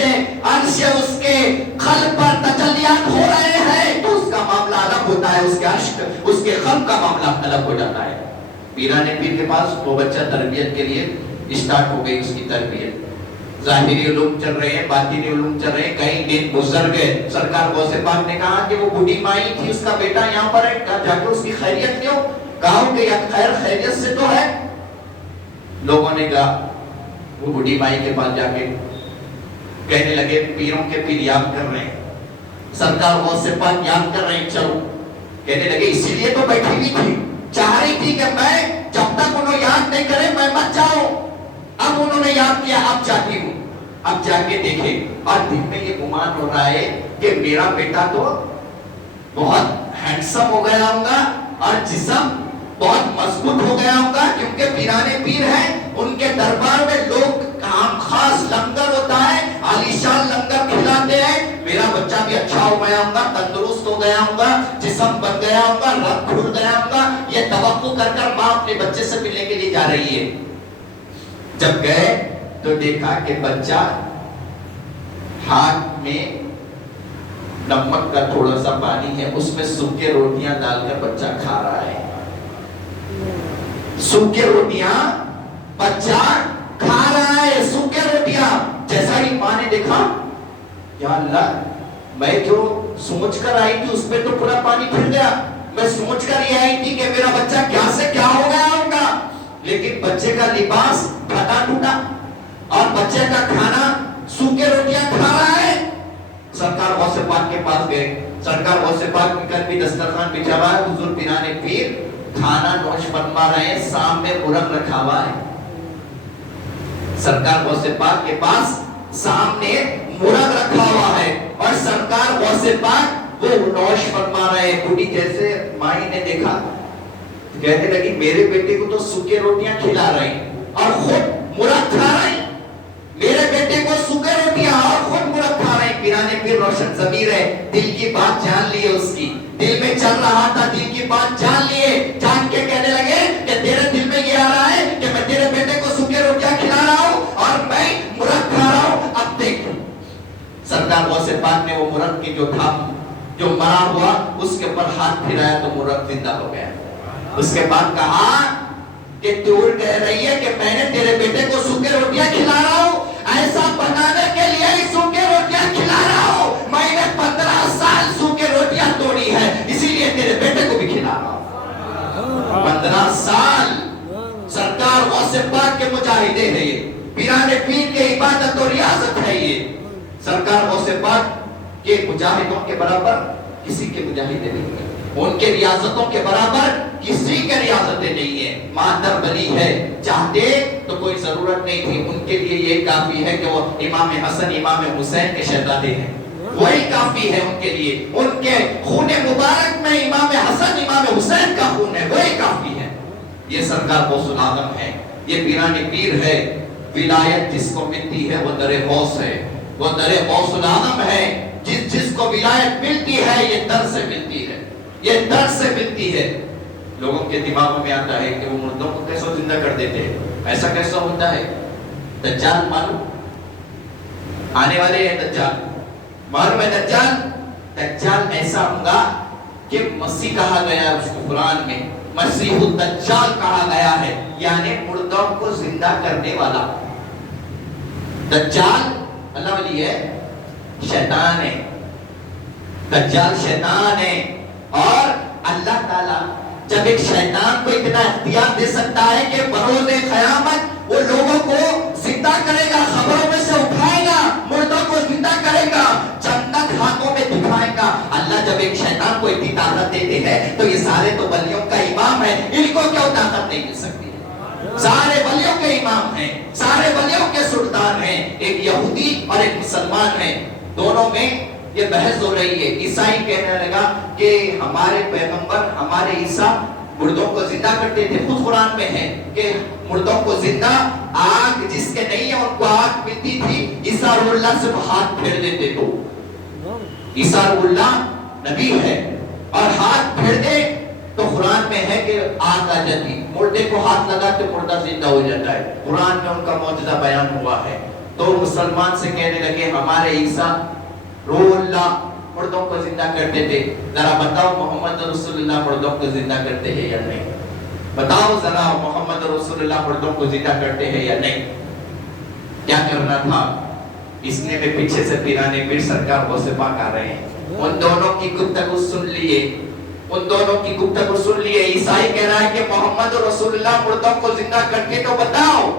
اس کے خلق پر تجلیات ہو رہے ہیں تو اس کا معاملہ الگ ہوتا ہے، اس کے عرش اس کے خلق کا معاملہ الگ ہو جاتا ہے۔ پیران پیر کے پاس وہ بچہ تربیت کے لیے اسٹارٹ ہو گئی اس کی تربیت، ظاہری علوم چل رہے ہیں، باطنی علوم چل رہے ہیں، کئی دن گزر گئے۔ سرکار غوث پاک نے کہا کہ وہ بوڑھی مائی تھی اس کا بیٹا یہاں پر ہے، جا کے اس کی خیریت کیوں؟ کہا کہ یا خیر خیریت سے تو ہے۔ لوگوں نے کہا وہ بوڑھی مائی کے پاس جا کے کہنے لگے پیروں کے پیر یاد کر رہے ہیں، سرکار غوث پاک یاد کر رہے ہیں، چلو۔ کہنے لگے اسی لیے تو بیٹھی ہوئی تھی، چاہ رہی تھی کہ میں جب تک انہوں یاد نہیں کرے میں مت جاؤں، اب انہوں نے یاد کیا اب جاتی ہوں۔ اب جا کے دیکھے اور دل میں یہ گمان ہو رہا ہے کہ میرا بیٹا تو بہت ہینڈسم ہو گیا ہوگا اور جسم بہت مضبوط ہو گیا ہوگا، کیونکہ پیرانے پیر ہیں، ان کے دربار میں لوگ خاص لنگر ہوتا ہے، عالیشان لنگر کھلاتے ہیں، میرا بچہ بھی اچھا ہو گیا ہوگا، تندرست ہو گیا ہوگا، جسم بن گیا ہوگا، رنگ کھل گیا ہوگا، یہ توقع کر کر ماں اپنے بچے سے ملنے کے لیے جا رہی ہے۔ جب گئے تو دیکھا کہ بچہ ہاتھ میں نمک کا تھوڑا سا پانی ہے، اس میں سوکھے روٹیاں ڈال کر بچہ کھا رہا ہے، سوکھے روٹیاں بچہ کھا رہا ہے، سوکھے روٹیاں۔ جیسا ہی ماں نے دیکھا، یا اللہ، میں جو سوچ کر آئی تھی اس پہ تو پورا پانی پھر گیا، میں سوچ کر یہ آئی تھی کہ میرا بچہ کیا سے کیا ہو گیا ہوگا، لیکن بچے کا لباس پھٹا ٹوٹا اور بچے کا کھانا سوکھے روٹیاں کھا رہا ہے۔ سرکار غوث پاک کے پاس گئے، سرکار غوث پاک نکل بھی دسترخوان بچھا ہوا ہے، حضور پیرانے پیر کھانا نوش فرما رہے ہیں، سامنے مرغ رکھا ہوا ہے، سرکار غوث پاک کے پاس سامنے مرغ رکھا ہوا ہے اور سرکار غوث پاک وہ نوش فرما رہے ہیں۔ بوڑھی جیسے مائی نے دیکھا، کہنے لگی میرے بیٹے کو تو سوکھے روٹیاں کھلا رہے ہیں اور خود مرغ کھا رہے ہیں، میرے بیٹے کو سوکھے روٹیاں اور خود مرغ کھا رہے ہیں۔ پیرانے پیر روشن ضمیر ہے، دل کی بات جان لیے، اس کی دل میں چل رہا تھا، دل کی بات جان لیے، جان کے کہنے لگے کہ تیرے دل میں یہ آ رہا ہے کہ میں تیرے بیٹے کو سوکھے روٹیاں کھلا رہا ہوں اور میں مرغ کھا رہا ہوں، اب دیکھ۔ سرکار غوث پاک نے وہ مرغ کی جو تھا، جو مرا ہوا، اس کے اوپر ہاتھ پھرایا تو مرغ زندہ ہو گیا۔ اس کے بعد کہا کہ تو کہہ رہی ہے کہ میں نے تیرے بیٹے کو سوکھے روٹیاں کھلا رہا ہوں، ایسا بنانے کے لیے ہی سوکھے روٹیاں کھلا رہا ہوں، میں نے 15 سال سوکھے روٹیاں توڑی ہے، اسی لیے تیرے بیٹے کو بھی کھلا رہا ہوں۔ 15 سال سرکار غوث پاک کے مجاہدے ہیں، یہ پیرانے پیر کے عبادت و ریاضت ہے، یہ سرکار غوث پاک کے مجاہدوں کے برابر کسی کے مجاہدے نہیں ہیں، ان کے ریاضتوں کے برابر کسی کے ریاضتیں نہیں ہیں۔ مادر بلی ہے، چاہتے تو کوئی ضرورت نہیں تھی، ان کے لیے یہ کافی ہے کہ وہ امام حسن امام حسین کے شہزادے ہیں، وہی کافی ہے ان کے لیے، ان کے خون مبارک میں امام حسن امام حسین کا خون ہے، وہی کافی ہے۔ یہ سرکار غوث العظم ہے، یہ پیرانے پیر ہے۔ ولایت جس کو ملتی ہے وہ در غوث ہے، وہ در غوث العظم ہے۔ جس کو ولایت ملتی ہے یہ در سے ملتی ہے، یہ در سے ملتی ہے۔ لوگوں کے دماغوں میں آتا ہے کہ وہ مردوں کو کیسے زندہ کر دیتے ہیں، ایسا کیسا ہوتا ہے؟ دجال معلوم آنے والے ہیں، دجال معلوم ہے، دجال ایسا ہوگا کہ مسیح کہا گیا ہے اس کو قرآن میں، مسیح الدجال کہا گیا ہے، یعنی مردوں کو زندہ کرنے والا۔ دجال اللہ ولی ہے، شیطان ہے، دجال شیطان ہے، اور اللہ تعالیٰ جب ایک شیطان کو اتنا اختیار دے سکتا ہے کہ بروز قیامت وہ لوگوں کو زندہ کرے گا، خبروں میں سے اٹھائے گا، مردوں کو زندہ کرے گا، جنت ہاتھوں میں دکھائے گا۔ اللہ جب ایک شیطان کو اتنی طاقت دیتے ہیں تو یہ سارے تو ولیوں کا امام ہے، ان کو کیوں طاقت نہیں مل سکتی؟ سارے ولیوں کے امام ہیں، سارے ولیوں کے سلطان ہیں، ایک یہودی اور ایک مسلمان ہیں، دونوں میں یہ بحث ہو رہی ہے۔ عیسائی کہنے لگا کہ ہمارے پیغمبر، ہمارے عیسیٰ مردوں کو زندہ کرتے تھے، خود قرآن میں ہے کہ مردوں کو زندہ، آنکھ جس کے نہیں ہے ان کو آنکھ ملتی تھی، عیسیٰ روح اللہ سے ہاتھ پھیر دیتے تو عیسیٰ روح اللہ نبی ہے اور ہاتھ پھیر دے تو قرآن میں ہے کہ آنکھ آ جاتی، مردے کو ہاتھ لگا تو مردہ زندہ ہو جاتا ہے، قرآن میں ان کا معجزہ بیان ہوا ہے۔ تو مسلمان سے کہنے لگے ہمارے عیسیٰ روح اللہ مردوں کو زندہ کرتے تھے، ذرا بتاؤ محمد رسول اللہ مردوں کو زندہ کرتے ہیں یا نہیں؟ بتاؤ ذرا محمد رسول اللہ مردوں کو زندہ کرتے ہیں یا نہیں؟ کیا کرنا تھا؟ اس نے میں پیچھے سے پیرانے پیر سرکار غوث پاک آ رہے ہیں، ان دونوں کی گفتگو سن لیے، ان دونوں کی گفتگو سن لیے۔ عیسائی کہہ رہا ہے کہ محمد رسول اللہ مردوں کو زندہ کرتے تو بتاؤ۔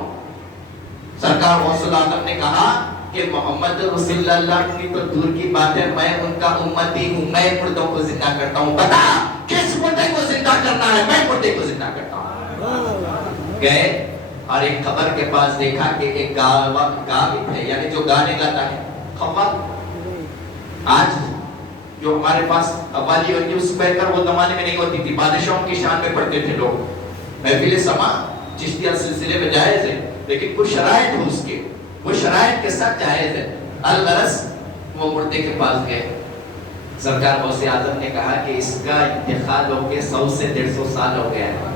سرکار غوث العظم نے کہا کہ محمد رسول اللہ کی تو دور کی بات ہے، میں ان کا امتی ہوں، میں مردوں کو زندہ کرتا ہوں، بتا کس مردے کو زندہ کرنا ہے؟ میں مردے کو زندہ کرتا ہوں۔ گئے اور ایک قبر کے پاس دیکھا کہ ایک گاوی ہے، یعنی جو گانے گاتا ہے، قوال۔ آج جو ہمارے پاس قوالی اور نیوز پیپر وہ زمانے میں نہیں ہوتی تھی، بادشاہوں کی شان میں پڑھتے تھے لوگ۔ محفل سما چشتیہ سلسلے میں جائز ہے، لیکن کچھ شرائط ہو اس کے، وہ شرائط کے ساتھ جائز ہے۔ الغرض وہ مردے کے پاس گئے، سرکار غوث اعظم نے کہا کہ اس کا انتقال ہو کے 100 سے 150 سال ہو گیا ہے،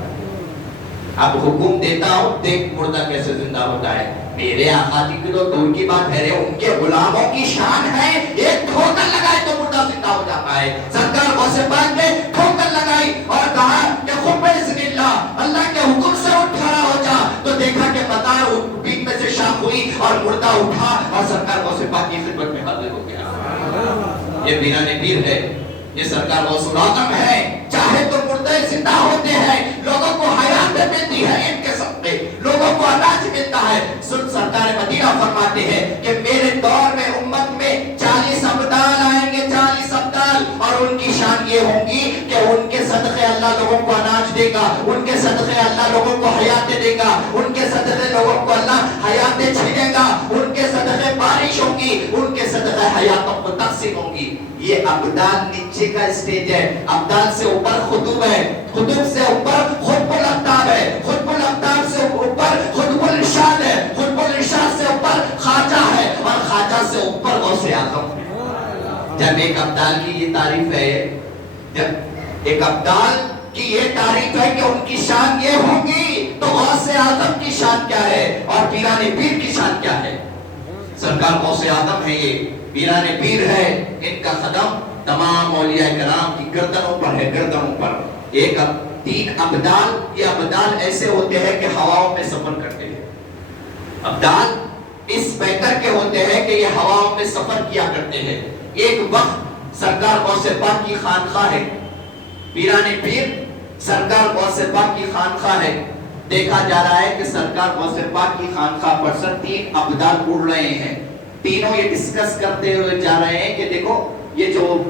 اب حکم دیتا ہوں دیکھ مردہ کیسے زندہ ہوتا ہے۔ میرے آقا کی تو دور کی بات ہے، ان کے غلاموں کی شان ہے، ایک ٹھوکر لگائے تو مردہ زندہ ہو جاتا ہے۔ سرکار غوث پاک نے ٹھوکر لگائی اور کہا کہ خود بإذن اللہ، اللہ کے حکم سے اٹھ کھڑا ہو جا، تو دیکھا کہ مطار بیچ میں سے شاخ ہوئی اور مردہ اٹھا اور سرکار غوث پاک کی خدمت میں حاضر ہو گیا۔ یہ بیران پیر ہے، یہ سرکار غوث اعظم ہے۔ چاہے تو مردے زندہ ہوتے ہیں، لوگوں کو حیات ملتی ہے ان کے صدقے، لوگوں کو اناج ملتا ہے۔ سرکار مدینہ فرماتے ہیں کہ میرے دور میں امت میں 40 ابدال آئیں گے، 40 ابدال، اور ان کی شان یہ ہوں گی کہ ان کے صدقے اللہ لوگوں کو اناج دے گا، ان کے صدقے اللہ لوگوں کو حیات دے گا، ان کے صدقے لوگوں کو اللہ حیات چھینے گا، ان کے صدقے بارش ہوگی، ان کے صدقے حیاتوں کو تقسیم ہوگی۔ یہ ابدال نیچے کا اسٹیج ہے، ابدال سے اوپر خطوب ہے، خطوب سے اوپر خطب الاقطاب ہے، خطب الاقطاب سے اوپر خطب الارشاد ہے، خطب الارشاد سے اوپر خواجہ ہے، اور خواجہ سے اوپر غوث اعظم ہے۔ جب ایک ابدال کی یہ تعریف ہے، جب ایک ابدال کی یہ تعریف ہے کہ ان کی شان یہ ہوگی، تو غوث اعظم کی شان کیا ہے اور پیران پیر کی شان کیا ہے؟ سرکار غوث اعظم ہے، یہ پیران پیر ہے، ان کا قدم تمام اولیاء کرام کی گردنوں پر ہے، گردنوں پر۔ ایک 3 ابدال، یہ ابدال ایسے ہوتے ہیں کہ ہواؤں میں سفر کرتے ہیں، ابدال اس بہتر کے ہوتے ہیں کہ یہ ہواؤں میں سفر کیا کرتے ہیں۔ ایک وقت سرکار غوث پاک کی خانقاہ ہے، پیران پیر سرکار غوث پاک کی خانقاہ ہے، دیکھا جا رہا ہے کہ سرکار غوث پاک کی خانقاہ پر سے 3 ابدال اڑ رہے ہیں، تینوں یہ ڈسکس کرتے ہوئے جا رہے ہیں کہ دیکھو یہ جو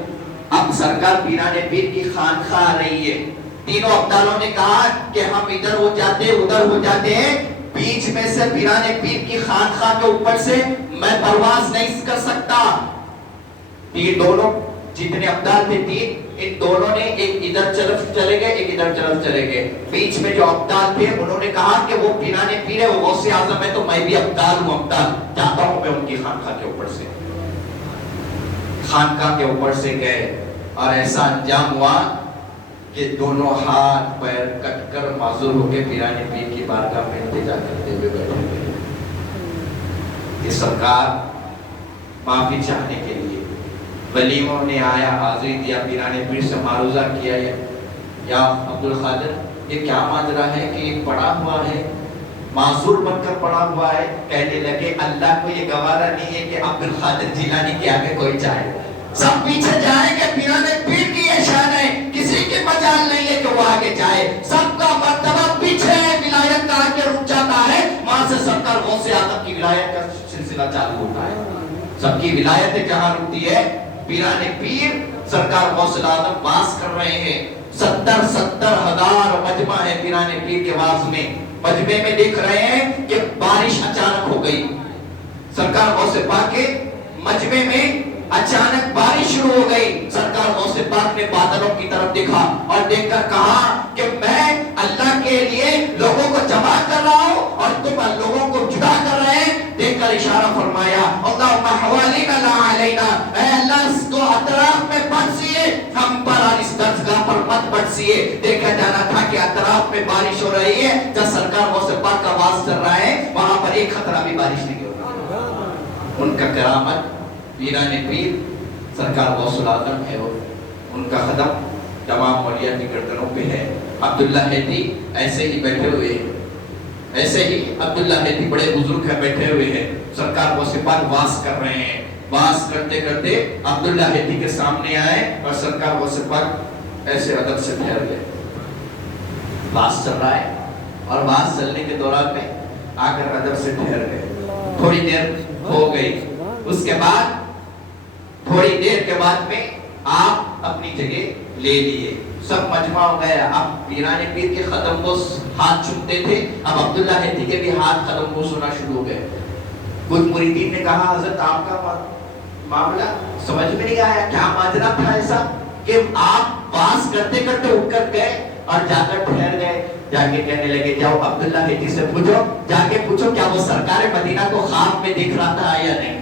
اب سرکار پیران پیر کی خانقاہ آ رہی ہے، تینوں ابدالوں نے کہا کہ ہم ادھر ہو جاتے ادھر ہو جاتے ہیں، بیچ میں سے پیران پیر کی خانقاہ کے اوپر سے میں پرواز نہیں کر سکتا۔ یہ دونوں جتنے ابدال تھے 3، ان دونوں نے ایک ادھر طرف چلے گئے، ایک ادھر طرف چلے گئے، بیچ میں جو ابدال تھے انہوں نے کہا کہ وہ پیران پیر ہے، وہ غوث اعظم ہے، تو میں بھی ابدال ہوں، ابدال جاتا ہوں میں ان کی خانقاہ کے اوپر سے۔ خانقاہ کے اوپر سے گئے اور ایسا انجام ہوا کہ دونوں ہاتھ پیر کٹ کر معذور ہو کے پیران پیر کی بارگاہ میں التجا کرتے ہوئے بیٹھے ہوئے کہ سرکار معافی چاہنے کے لیے ولیوں نے آیا، حاضری دیا، پیران پیر سے معروضہ کیا، یا عبد القادر یہ کیا ماجرا ہے کہ یہ پڑا ہوا ہے، معذور بن کر پڑا ہوا ہے؟ کہنے لگے اللہ کو یہ گوارا نہیں ہے کہ عبد القادر جیلانی کے آگے کوئی جائے، سب پیچھے جائیں گے، پیران پیر کی یہ شان ہے، کسی کی مجال نہیں ہے کہ وہ آگے جائے، سب کا مرتبہ پیچھے ہے، ولایت کا آگے رک جاتا ہے، وہاں سے سرکار غوث اعظم کی ولایت کا سلسلہ چالو ہوتا ہے۔ سب کی ولایت جہاں رکتی ہے، پیران پیر سرکار غوث اعظم واس کر رہے ہیں، 70 ہزار مجمع ہے پیران پیر کے واس میں، مجمع میں دیکھ رہے ہیں کہ بارش اچانک ہو گئی، سرکار غوث پاک کے مجمع میں اچانک بارش شروع ہو گئی، سرکار غوث پاک نے بادلوں کی طرف دیکھا اور دیکھ کر کہا کہ میں اللہ کے لیے لوگوں کو جمع کر رہا ہوں اور تم لوگوں کو جدا کر رہے ہیں، دیکھ کر اشارہ فرمایا اللہم حوالینا لا علینا، اے اللہ اس کو اطراف میں برسیے، ہم پر اور اس درسگاہ پر مت برسیے۔ دیکھا جانا تھا کہ اطراف میں بارش ہو رہی ہے، جب سرکار غوث پاک کا واز کر رہا ہے وہاں پر ایک خطرہ بھی بارش نہیں ہو رہا۔ ان کا کرامت پیران پیر سرکار غوث اعظم ہے، ان کا قدم تمام اولیاء کی گردنوں پہ ہے۔ عبداللہ حیدی ایسے ہی بیٹھے ہوئے ہیں، ایسے ہی عبداللہ حیدی بڑے بزرگ ہیں بیٹھے ہوئے ہیں، سرکار غوث پاک واس کر رہے ہیں، واس کرتے کرتے عبداللہ حیدی کے سامنے آئے اور سرکار غوث پاک ایسے ادب سے ٹھہر گئے، واس چل رہا ہے اور واس چلنے کے دوران میں آ کر ادب سے ٹھہر گئے، تھوڑی دیر ہو گئی، اس کے بعد تھوڑی دیر کے بعد میں آپ اپنی جگہ لے لیے، سب مجمع ہو گیا. اب پیران پیر کے ختم بوس ہاتھ چومتے تھے, اب عبداللہ ہیتی کے بھی ہاتھ ختم بوس ہونا شروع ہو گئے. کچھ مریدین نے کہا حضرت آپ کا معاملہ سمجھ میں نہیں آیا, کیا ماجرا تھا ایسا کہ آپ باس کرتے کرتے اٹھ کر گئے اور جا کر ٹھہر گئے. جا کے کہنے لگے جاؤ عبداللہ ہیتی سے پوچھو, جا کے پوچھو کیا وہ سرکار مدینہ کو خواب میں دیکھ رہا تھا یا نہیں.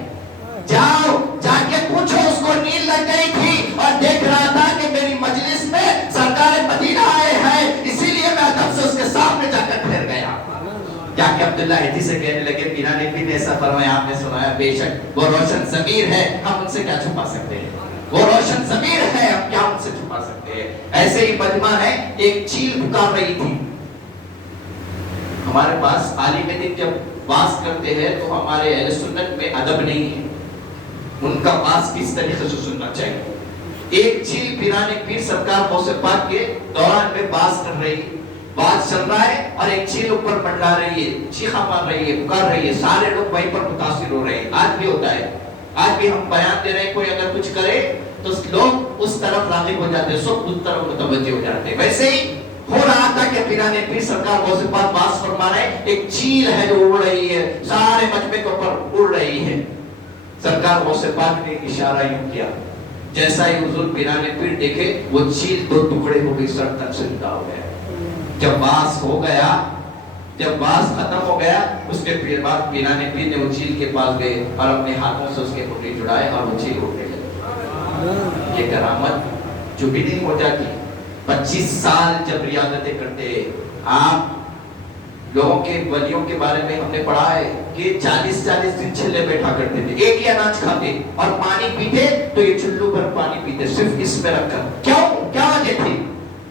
جاؤ جا کے پوچھو, اس کو نیند لگ گئی تھی اور دیکھ رہا تھا کہ میری مجلس میں سرکار مدینہ آئے ہیں, اسی لیے میں ادب سے اس کے سامنے جا کر ٹھہر گیا. جا کے عبداللہ ہیتی سے کہنے لگے پیران پیر نے ایسا فرمایا, آپ نے سنایا, بے شک وہ روشن ضمیر ہے, ہم ان سے کیا چھپا سکتے ہیں, وہ روشن ضمیر ہے, ہم کیا ان سے چھپا سکتے ہیں. ایسے ہی مجمع ہے, ایک چیل پکار رہی تھی. ہمارے پاس عالم دین جب باز کرتے ہیں تو ہمارے اہل سنت میں ادب نہیں ہے, ان کا باز کس طریقے سے سننا چاہیے. ایک چیل پیران پیر سرکار غوث پاک کے دوران میں باز کر رہی ہے, باز چل رہا ہے اور ایک چیل اوپر منڈلا رہی ہے, چیخا مار رہی ہے, پکار رہی ہے, سارے لوگ وہیں پر متاثر ہو رہے ہیں. آج بھی ہوتا ہے, آج بھی ہم بیان دے رہے ہیں, کوئی اگر کچھ کرے تو لوگ اس طرف راغب ہو جاتے ہیں, سب اس طرف متوجہ ہو جاتے ہیں. ویسے ہی ہو رہا تھا کہ پیران پیر سرکار غوث پاک باز فرما رہے ہیں, ایک چیل ہے جو اڑ رہی ہے, سارے مجمع کے اوپر اڑ رہی ہے. سرکار غوث پاک نے اشارہ یوں کیا, جیسا ہی حضور پیران پیر دیکھے وہ چیل دو ٹکڑے ہو گئی, سر تک سے جدا ہو گیا. جب باز ہو گیا, جب باز ختم ہو گیا, اس کے پیر بعد پیران پیر نے وہ چیل کے پاس گئے اور اپنے ہاتھوں سے اس کے پٹری جڑائے اور وہ چیل اڑنے لگی. یہ کرامت جو بھی نہیں ہو جاتی. 25 سال جب ریاضتیں کرتے, آپ لوگوں کے ولیوں کے بارے میں ہم نے پڑھا ہے کہ 40 دن چھلے بیٹھا کرتے تھے, ایک ہی اناج کھاتے اور پانی پیتے تو یہ چلو بھر پانی پیتے صرف اس میں رکھ کر. کیوں, کیا وجہ تھی,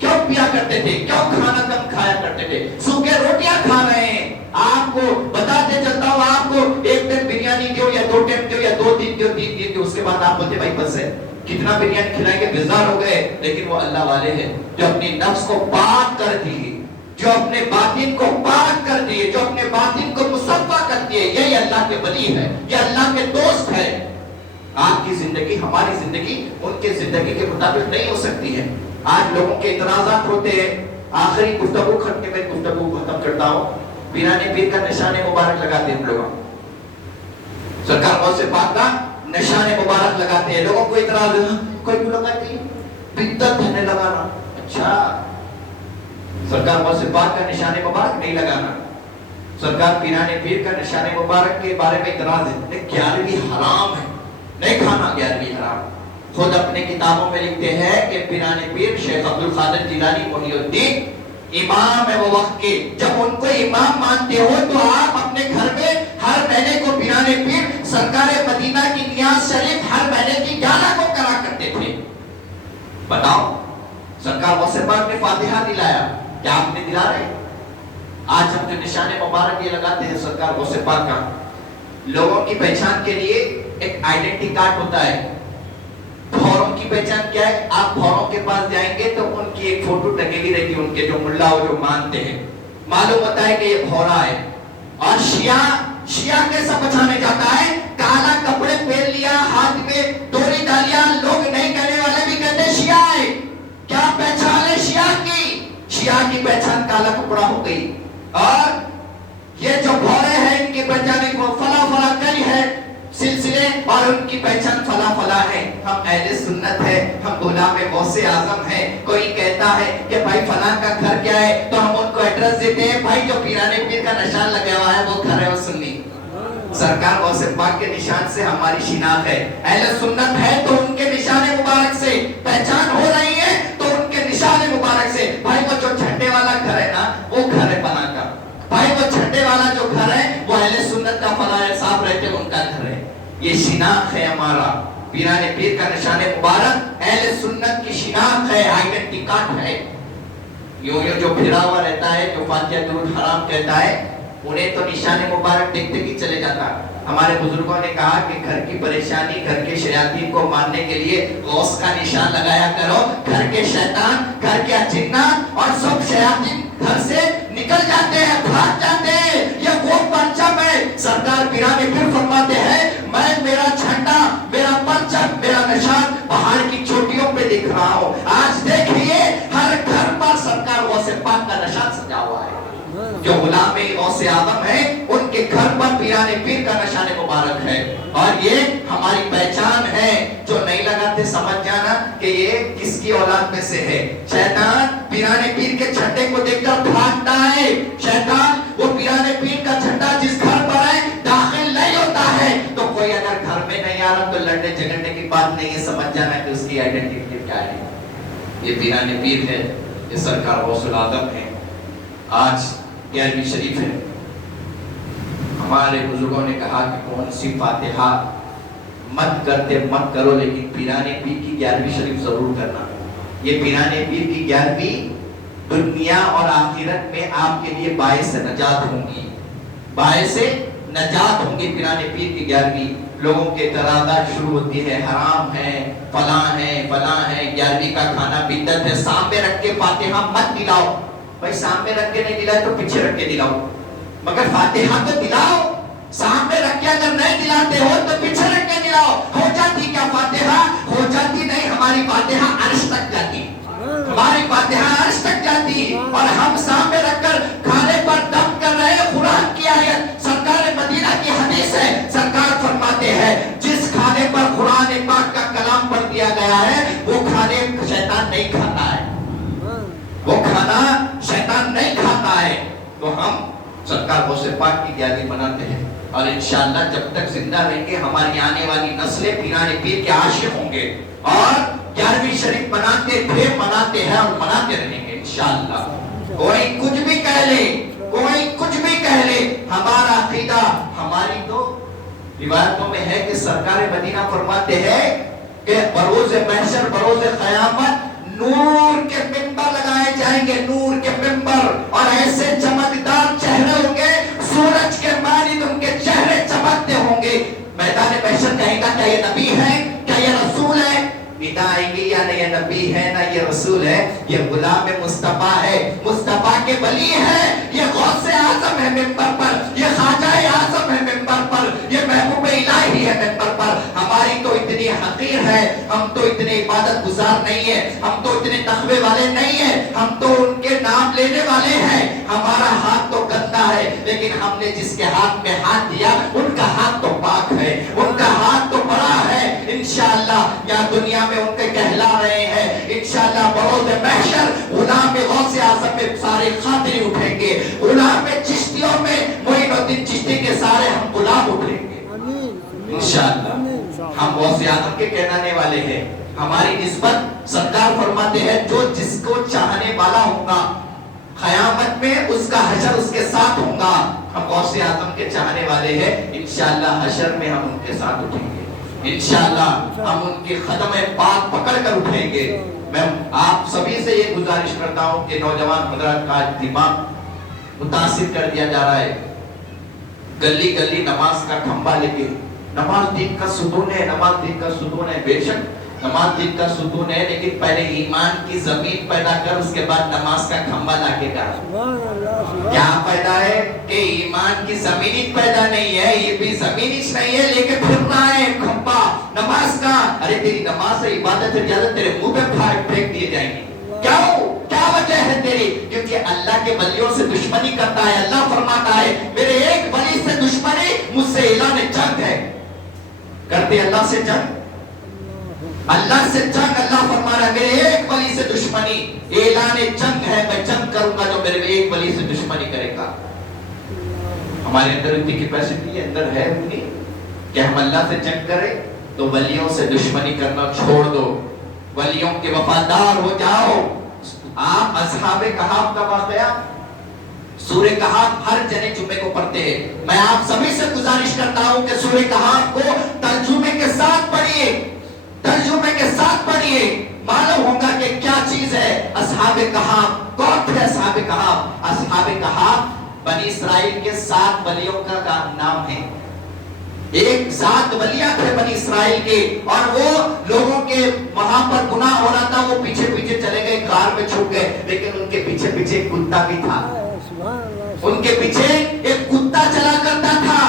کیوں پیا کرتے تھے, کیوں کھانا کم کھایا کرتے تھے, سوکھے روٹیاں کھا رہے ہیں. آپ کو بتاتے چلتا ہوں, آپ کو ایک دن بریانی دو یا 2 ٹائم دو یا 2 دن دو 3 دن دو, اس کے بعد آپ بولتے بھائی بس ہے, کتنا بریانی کھلائیں گے, بیزار ہو گئے. لیکن وہ اللہ والے ہیں جو اپنی نفس کو پاک کر دیے, جو اپنے باطن کو پاک کر دیے, جو اپنے باطن کو مصفا کر دیے. یہی اللہ کے ولی ہے, یہ اللہ کے دوست ہے. آپ کی زندگی, ہماری زندگی ان کے زندگی کے مطابق نہیں ہو سکتی ہے. آج لوگوں کے اعتراضات ہوتے ہیں. آخری گفتگو ختم میں گفتگو ختم کرتا ہوں. پیران پیر کا نشان مبارک لگاتے ہیں لوگ, سرکار غوث پاک کا نشان مبارک لگاتے ہیں. لوگوں کو اعتراض ہے, کوئی کیوں لگاتی ہے, بدعت ہے لگانا. اچھا, سرکار غوث پاک کا نشان مبارک نہیں لگانا, سرکار پیران پیر کا نشان مبارک کے بارے میں اعتراض ہے. 11ویں حرام ہے, نہیں کھانا 11ویں حرام. خود اپنے کتابوں میں لکھتے ہیں کہ پیران پیر شیخ عبد القادر جیلانی محی الدین امام ہے وہ وقت کے. جب ان کو امام مانتے ہو تو آپ اپنے گھر میں ہر مہینے کو پیران پیر سرکار مدینہ کی نیاز شریف ہر مہینے کی 11 کو کرا کرتے تھے. بتاؤ, سرکار غوث پاک نے فاتحہ دلایا, کیا آپ نے دلا رہے؟ آج ہم جو نشان مبارک یہ لگاتے ہیں سرکار غوث پاک کا, لوگوں کی پہچان کے لیے ایک آئیڈینٹی کارڈ ہوتا ہے. بھوروں کی پہچان کیا ہے, آپ بھوروں کے پاس جائیں گے تو ان کی ایک فوٹو ٹنگی رہتی ہے, ان کے جو ملا ہو جو مانتے ہیں, معلوم ہوتا ہے کہ یہ بھورا ہے. اور شیعہ کیسا پہچانے جاتا ہے, کالا کپڑے پہن لیا, ہاتھ میں ڈوری ڈالیا, لوگ نہیں کہنے والے بھی کہتے شیعہ ہے. کیا پہچان ہے شیعہ کی, شیعہ کی پہچان کالا کپڑا ہو گئی. اور یہ جو بھورے ہیں ان کی پہچان فلا فلا کئی ہے سلسلے, اور ان کی پہچان فلا فلا ہے. ہم اہل سنت ہے, ہم غلام غوث اعظم ہے. کوئی کہتا ہے کہ بھائی فلاں کا گھر کیا ہے تو ہم ان کو ایڈریس دیتے ہیں, بھائی جو پیران پیر کا نشان لگا ہوا ہے وہ گھر ہے وہ سنی. سرکار غوث پاک کے نشان سے ہماری شناخت ہے. اہل سنت ہے تو ان کے نشان مبارک سے پہچان ہو رہی ہے, تو ان کے نشان مبارک سے. بھائی وہ جو جھنڈے والا گھر ہے نا وہ گھر ہے فلاں کا, بھائی وہ جھنڈے والا جو گھر ہے وہ اہل سنت کا فلاں صاحب رہتے ان کا گھر ہے. یہ شناخت ہے ہمارا. پیران پیر کا نشان مبارک اہل سنت کی شناخت ہے, آئیڈینٹی کارڈ ہے. یوں جو پھرا ہوا رہتا ہے, جو فاتحہ درود حرام کہتا ہے, انہیں تو نشان مبارک دیکھتے ہی چلے جاتا. ہمارے بزرگوں نے کہا کہ گھر کی پریشانی, گھر کے شیاطین کو مارنے کے لیے غوث کا نشان لگایا کرو. گھر کے شیطان, گھر کے جنات اور سب شیاطین گھر سے نکل جاتے ہیں, بھاگ جاتے ہیں. یہ وہ پرچم ہے. سرکار پیران پیر فرماتے ہیں, میں میرا جھنڈا, میرا پرچم, میرا نشان پہاڑ کی چوٹیوں پہ دکھ رہا ہوں. آج دیکھیے ہر جو غلام غوث اعظم ہیں ان کے گھر پر پیران پیر کا نشان مبارک ہے، اور یہ ہماری پہچان ہے۔ جو نہیں لگاتے سمجھ جانا کہ یہ کس کی اولاد میں سے ہے۔ شیطان پیران پیر کے جھنڈے کو دیکھ کر بھاگتا ہے، شیطان وہ پیران پیر کا جھنڈا جس گھر پر ہے داخل نہیں ہوتا ہے۔ تو کوئی اگر گھر میں نہیں آ رہا تو لڑنے جھگڑنے کی بات نہیں ہے، سمجھ جانا کہ اس کی آئیڈینٹی کیا ہے۔ یہ پیران پیر ہے، یہ سرکار غوث الاعظم ہے۔ آج 11ویں شریف ہے، ہمارے بزرگوں نے کہا کہ کون سی فاتحہ مت کرتے مت کرو، لیکن پیران پیر کی 11ویں شریف ضرور کرنا۔ یہ پیران پیر کی 11ویں دنیا اور آخرت میں آپ کے لیے باعث نجات ہوں گی، باعث نجات ہوں گی۔ پیران پیر کی 11ویں لوگوں کے اعتراضات شروع ہوتی ہے، حرام ہے، فلاں ہے، فلاں ہے، 11ویں کا کھانا بدعت ہے، سامنے رکھ کے فاتحہ مت دلاؤ۔ بھائی سامنے رکھ کے نہیں دلائے تو پیچھے رکھ کے دلاؤ، مگر فاتحہ تو دلاؤ۔ سامنے رکھ کے اگر نہیں دلاتے ہو تو پیچھے رکھ کے دلاؤ۔ ہو جاتی کیا فاتحہ؟ ہو جاتی نہیں، ہماری فاتحہ عرش تک جاتی، ہماری فاتحہ عرش تک جاتی، اور ہم سامنے رکھ کر کھانے پر دم کر رہے ہیں۔ قرآن کی آیت، سرکار مدینہ کی حدیث ہے، سرکار فرماتے ہیں جس کھانے پر قرآن پاک کا کلام پڑھ دیا گیا ہے وہ کھانے شیطان نہیں کھاتا ہے، وہ کھانا شیطان نہیں کھاتا ہے۔ تو ہم سرکار غوث پاک کی 11ویں مناتے ہیں، اور انشاءاللہ جب تک زندہ رہیں گے ہماری آنے والی نسلیں پیران پیر کے عاشق ہوں گے، اور 11ویں شریف مناتے ہیں اور مناتے رہیں گے انشاءاللہ۔ کوئی کچھ بھی کہہ لے، کوئی کچھ بھی کہہ لے، ہمارا عقیدہ، ہماری تو روایتوں میں ہے کہ سرکار مدینہ فرماتے ہیں کہ بروز محشر، بروز قیامت نور کے ممبر لگائے جائیں گے، نور کے ممبر، اور ایسے چمکدار چہرے ہوں گے سورج کے مانند ان کے چہرے چمکتے ہوں گے۔ میدان محشر کہے گا کیا یہ نبی ہے، کیا یہ رسول ہے؟ ندا آئیں گے یا نہ یہ نبی ہے نہ یہ رسول ہے، یہ غلام مصطفیٰ ہے، مصطفیٰ کے ولی ہے، یہ غوث اعظم ہے ممبر پر، یہ خواجہ اعظم ہے ممبر پر، یہ محبوب الہی ہے ممبر پر۔ ہماری تو اتنی حقیر ہے، ہم تو اتنے عبادت گزار نہیں ہے، ہم تو اتنے تقوی والے نہیں ہیں، ہم تو ان کے نام لینے والے ہیں۔ ہمارا ہاتھ تو گندا ہے، لیکن ہم نے جس کے ہاتھ میں ہاتھ دیا ان کا ہاتھ تو پاک ہے، ان کا ہاتھ تو بڑا ہے۔ انشاءاللہ یا دنیا میں ان کے کہلا رہے ہیں، انشاءاللہ بروز محشر غلام غوث اعظم میں سارے خاطری اٹھیں گے، غلام چشتیوں میں معین الدین چشتی کے سارے ہم غلام اٹھیں گے انشاءاللہ۔ ہم غوث اعظم کے کہلانے والے ہیں، ہماری نسبت سرکار فرماتے ہیں جو جس کو چاہنے والا ہوگا قیامت میں اس کا حشر اس کے ساتھ ہوگا۔ ہم غوث اعظم کے چاہنے والے ہیں، انشاءاللہ حشر میں ہم ان کے ساتھ اٹھیں گے، انشاءاللہ ہم ان کے قدم پاک پکڑ کر اٹھیں گے۔ میں آپ سبھی سے یہ گزارش کرتا ہوں کہ نوجوان حضرات کا دماغ متاثر کر دیا جا رہا ہے، گلی گلی نماز کا کھمبا لے کے۔ نماز دین کا ستون ہے، نماز دین کا ستون ہے، بے شک نماز دین کا ستون ہے، لیکن پہلے ایمان کی زمین پیدا کر، اس کے بعد نماز کا کھمبا لا کے کر۔ کیا پیدا ہے کہ ایمان کی زمین ہی پیدا نہیں ہے، یہ بھی زمین ہی نہیں ہے، لے کے پھرنا ہے کھمبا نماز کا۔ ارے تیری نماز ہے، عبادت ہے، زیادہ تیرے منہ پہ پھینک دیے جائیں گے۔ کیا وجہ ہے تیری؟ کیونکہ اللہ کے ولیوں سے دشمنی کرتا ہے۔ اللہ فرماتا ہے میرے ایک ولی سے دشمنی مجھ سے اعلان جنگ ہے۔ کرتے اللہ سے جنگ، اللہ سے جنگ۔ اللہ فرما رہا ہے میرے ایک ولی سے دشمنی، اعلان جنگ ہے، میں جنگ کروں گا جو میرے ایک ولی سے دشمنی کرے گا۔ ہمارے اندر اتنی کیپیسٹی اندر ہے اتنی کہ ہم اللہ سے جنگ کریں تو ولیوں سے دشمنی کرنا چھوڑ دو، ولیوں کے وفادار ہو جاؤ۔ آپ اصحاب کہف کا واقعہ سورہ کہف ہر جنے جمعے کو پڑھتے ہیں، میں آپ سبھی سے گزارش کرتا ہوں کہ سورہ کہف کو ترجمے کے ساتھ پڑھیے، ترجمے کے ساتھ پڑھیے، معلوم ہوگا کہ کیا چیز ہے اصحاب کہف۔ کون تھے اصحاب کہف؟ اصحاب کہف بنی اسرائیل کے 7 ولیوں کا نام ہے۔ ایک 7 ولیاں تھے بنی اسرائیل کے، اور وہ لوگوں کے وہاں پر گناہ ہو رہا تھا، وہ پیچھے پیچھے چلے گئے، غار میں چھپ گئے، لیکن ان کے پیچھے پیچھے ایک کتا بھی تھا، ان کے پیچھے ایک کتا چلا کرتا تھا۔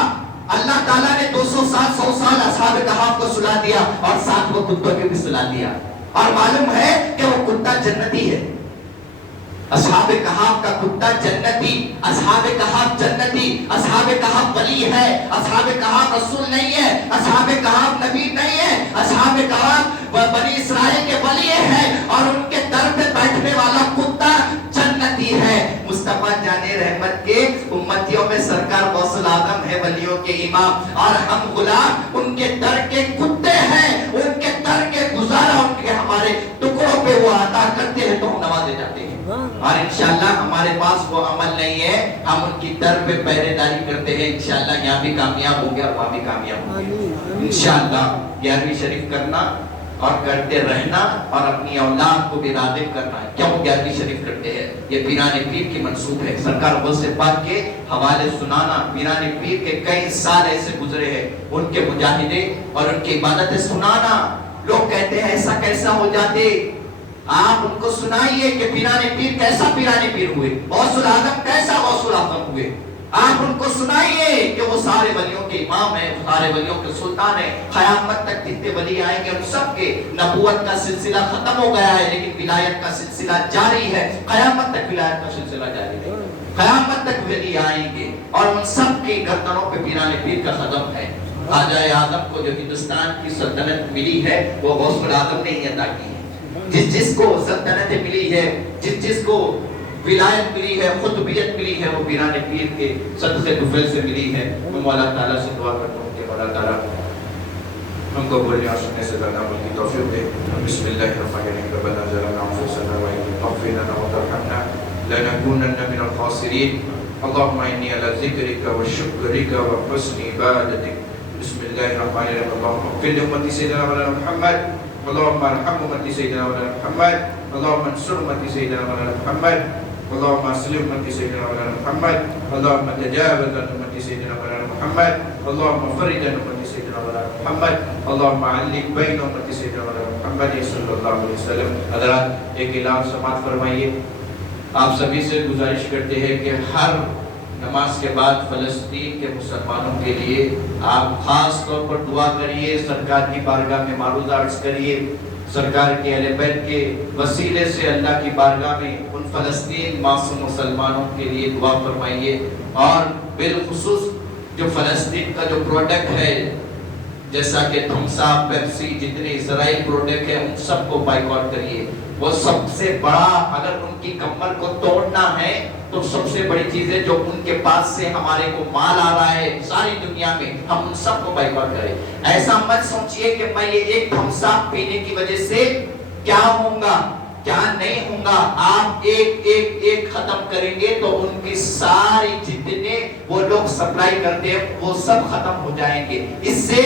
اللہ تعالیٰ نے 200 سال 100 سال اصحاب کہف کو سلا دیا، اور ساتھ وہ کتوں کو بھی سلا دیا، اور معلوم ہے کہ وہ کتا جنتی ہے۔ اصحاب کہف کا کتا جنتی، اصحاب کہف جنتی، اصحاب کہف ولی ہے، اصحاب کہف رسول نہیں ہے، اصحاب کہف نبی نہیں ہے، اصحاب کہف بنی اسرائیل کے ولی ہیں، اور ان کے در پہ بیٹھنے والا کتا جنتی ہے۔ مصطفیٰ جان رحمت کے امتیوں میں سرکار غوث العظم ہے، ولیوں کے امام، اور ہم غلام ان کے در کے کتے ہیں، ان کے در کے گزارا ان کے ہمارے ٹکڑوں پہ وہ عطا کرتے ہیں تو ہم نوازے جاتے ہیں، اور انشاءاللہ ہمارے پاس وہ عمل نہیں ہے، ہم ان کی در پہ پہرے داری کرتے ہیں، انشاءاللہ یہاں بھی کامیاب ہوں گے اور وہاں بھی کامیاب ہوں گے انشاءاللہ۔ 11ویں شریف کرنا اور کرتے رہنا اور اپنی اولاد کو بھی راغب کرنا ہے۔ کیوں 11ویں شریف کرتے ہیں؟ یہ پیران پیر کی منسوب ہے، سرکار غوث پاک کے حوالے سنانا۔ پیران پیر کے کئی سال ایسے گزرے ہیں، ان کے مجاہدے اور ان کی عبادتیں سنانا۔ لوگ کہتے ہیں ایسا کیسا ہو جاتے، آپ ان کو سنائیے کہ پیران پیر کیسا پیران پیر ہوئے، غوث العظم کیسا غوث العظم ہوئے۔ آپ ان کو سنائیے کہ وہ سارے ولیوں کے امام ہیں، سارے ولیوں کے سلطان ہیں، قیامت تک جتنے ولی آئیں گے ان سب کے نبوت کا سلسلہ ختم ہو گیا ہے، لیکن ولایت کا سلسلہ جاری ہے، قیامت تک ولایت کا سلسلہ جاری ہے، قیامت تک ولی آئیں گے، اور ان سب کی گردنوں پہ پیران پیر کا قدم ہے۔ خواجہ اعظم کو جو ہندوستان کی سلطنت ملی ہے وہ غوث العظم نے ہی عطا کی ہے۔ جس کو سلطنت ملی ہے، جس کو ولایت ملی ہے، خطبیت ملی ہے، وہ پیران پیر کے صدقے طفیل سے ملی ہے۔ میں مولا تعالیٰ سے دعا کرتا ہوں کہ مولا تعالیٰ ہم کو بولنے اور سننے سے زیادہ عمل کی توفیق دے۔ بسم اللہ الرحمن الرحیم، ربنا ظلمنا انفسنا وان لم تغفر لنا وترحمنا لنكونن من الخاسرین، اللهم انی علی ذکرک وشکرک وحسن عبادتک۔ بسم اللہ الرحمن الرحیم، اللهم اغفر لامتی سیدنا مولانا محمد، اللهم ارحم امتی سیدنا مولانا محمد، اللهم انصر امتی سیدنا مولانا محمد، اللهم اسلم امتی سیدنا مولانا محمد، اللهم تجاوز عن امتی سیدنا مولانا محمد، اللهم فرج عن امتی سیدنا مولانا محمد، اللهم علق بین امتی سیدنا مولانا محمد صلی اللہ علیہ وسلم۔ حضرات ایک اعلان سماعت فرمائیے، آپ سبھی سے گزارش کرتے ہیں کہ ہر نماز کے بعد فلسطین کے مسلمانوں کے لیے آپ خاص طور پر دعا کریے، سرکار کی بارگاہ میں معروضہ عرض کریے، سرکار کے اہل بیت کے وسیلے سے اللہ کی بارگاہ میں ان فلسطین معصوم مسلمانوں کے لیے دعا فرمائیے، اور بالخصوص جو فلسطین کا جو پروڈکٹ ہے جیسا کہ تھمسا، پیپسی، جتنے اسرائیل پروڈکٹ ہیں ان سب کو بائیکاٹ کریے۔ وہ سب سے بڑا، اگر ان کی کمر کو توڑنا ہے تو سب سے بڑی چیز ہے جو ان کے پاس سے ہمارے کو مال آ رہا ہے ساری دنیا میں، ہم ان سب کو بائیکاٹ کریں۔ ایسا مت سوچئے کہ میں یہ ایک تھمسا پینے کی وجہ سے کیا ہوں گا کیا نہیں ہوں گا، آپ ایک ایک ایک ختم کریں گے تو ان کی ساری جتنے وہ لوگ سپلائی کرتے ہیں وہ سب ختم ہو جائیں گے۔ اس سے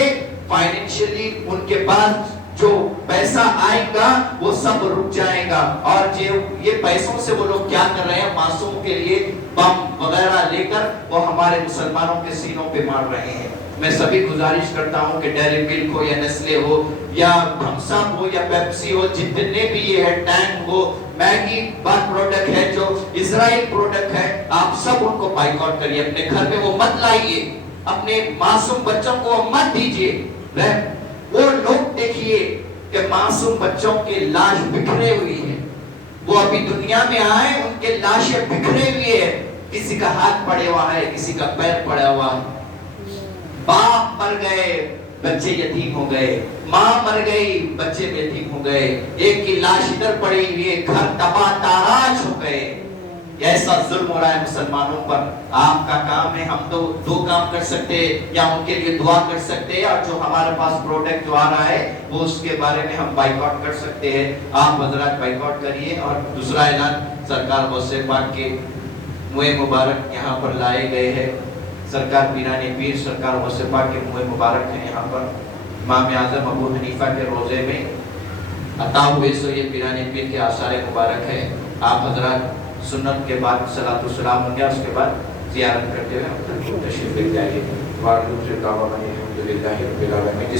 فائنینشلی ان کے پاس جو پیسہ آئے گا وہ سب رک جائے گا، اور یہ پیسوں سے وہ لوگ کیا کر رہے ہیں، معصوم کے لیے بم وغیرہ لے کر وہ ہمارے مسلمانوں کے سینوں پہ مار رہے ہیں۔ میں سبھی گزارش کرتا ہوں کہ ڈیری ملک ہو یا نیسلے ہو یا تھمس اپ ہو یا پیپسی ہو، جتنے بھی یہ ہے، ٹینک ہو، میگی بار پروڈکٹ ہے جو اسرائیل پروڈکٹ ہے، آپ سب ان کو بائیکاٹ کریے، اپنے گھر میں وہ مت لائیے، اپنے معصوم بچوں کو مت دیجیے۔ وہ لوگ دیکھیے کہ معصوم بچوں کی لاش بکھرے ہوئی ہے، وہ ابھی دنیا میں آئے ان کے لاشیں بکھرے ہوئے ہیں، کسی کا ہاتھ پڑے ہوا ہے، کسی کا پیر پڑا ہوا ہے، باپ مر گئے بچے یتیم ہو گئے، ماں مر گئی بچے یتیم ہو گئے، ایک کی لاش ادھر پڑی ہوئی ہے، گھر تباہ تاراج ہو گئے۔ ایسا ظلم ہو رہا ہے مسلمانوں پر۔ آپ کا کام ہے، ہم تو دو کام کر سکتے ہیں، یا ان کے لیے دعا کر سکتے ہیں، اور جو ہمارے پاس پروڈکٹ جو آ رہا ہے وہ اس کے بارے میں ہم بائیکاٹ کر سکتے ہیں۔ آپ حضرات بائیکاٹ کریے۔ اور دوسرا اعلان، سرکار غوث پاک کے منہ مبارک یہاں پر لائے گئے ہیں، سرکار پیران پیر سرکار غوث پاک کے منہ مبارک ہیں یہاں پر، امام اعظم ابو حنیفہ کے روضے میں عطا ہوئے، سو یہ پیران پیر کے آثار مبارک ہے۔ آپ حضرات سنت کے بعد صلاۃ والسلام ہوں گے، اس کے بعد زیارت کرتے ہوئے تشریف لے جائیے۔ وعلیکم السلام ورحمۃ اللہ وبرکاتہ۔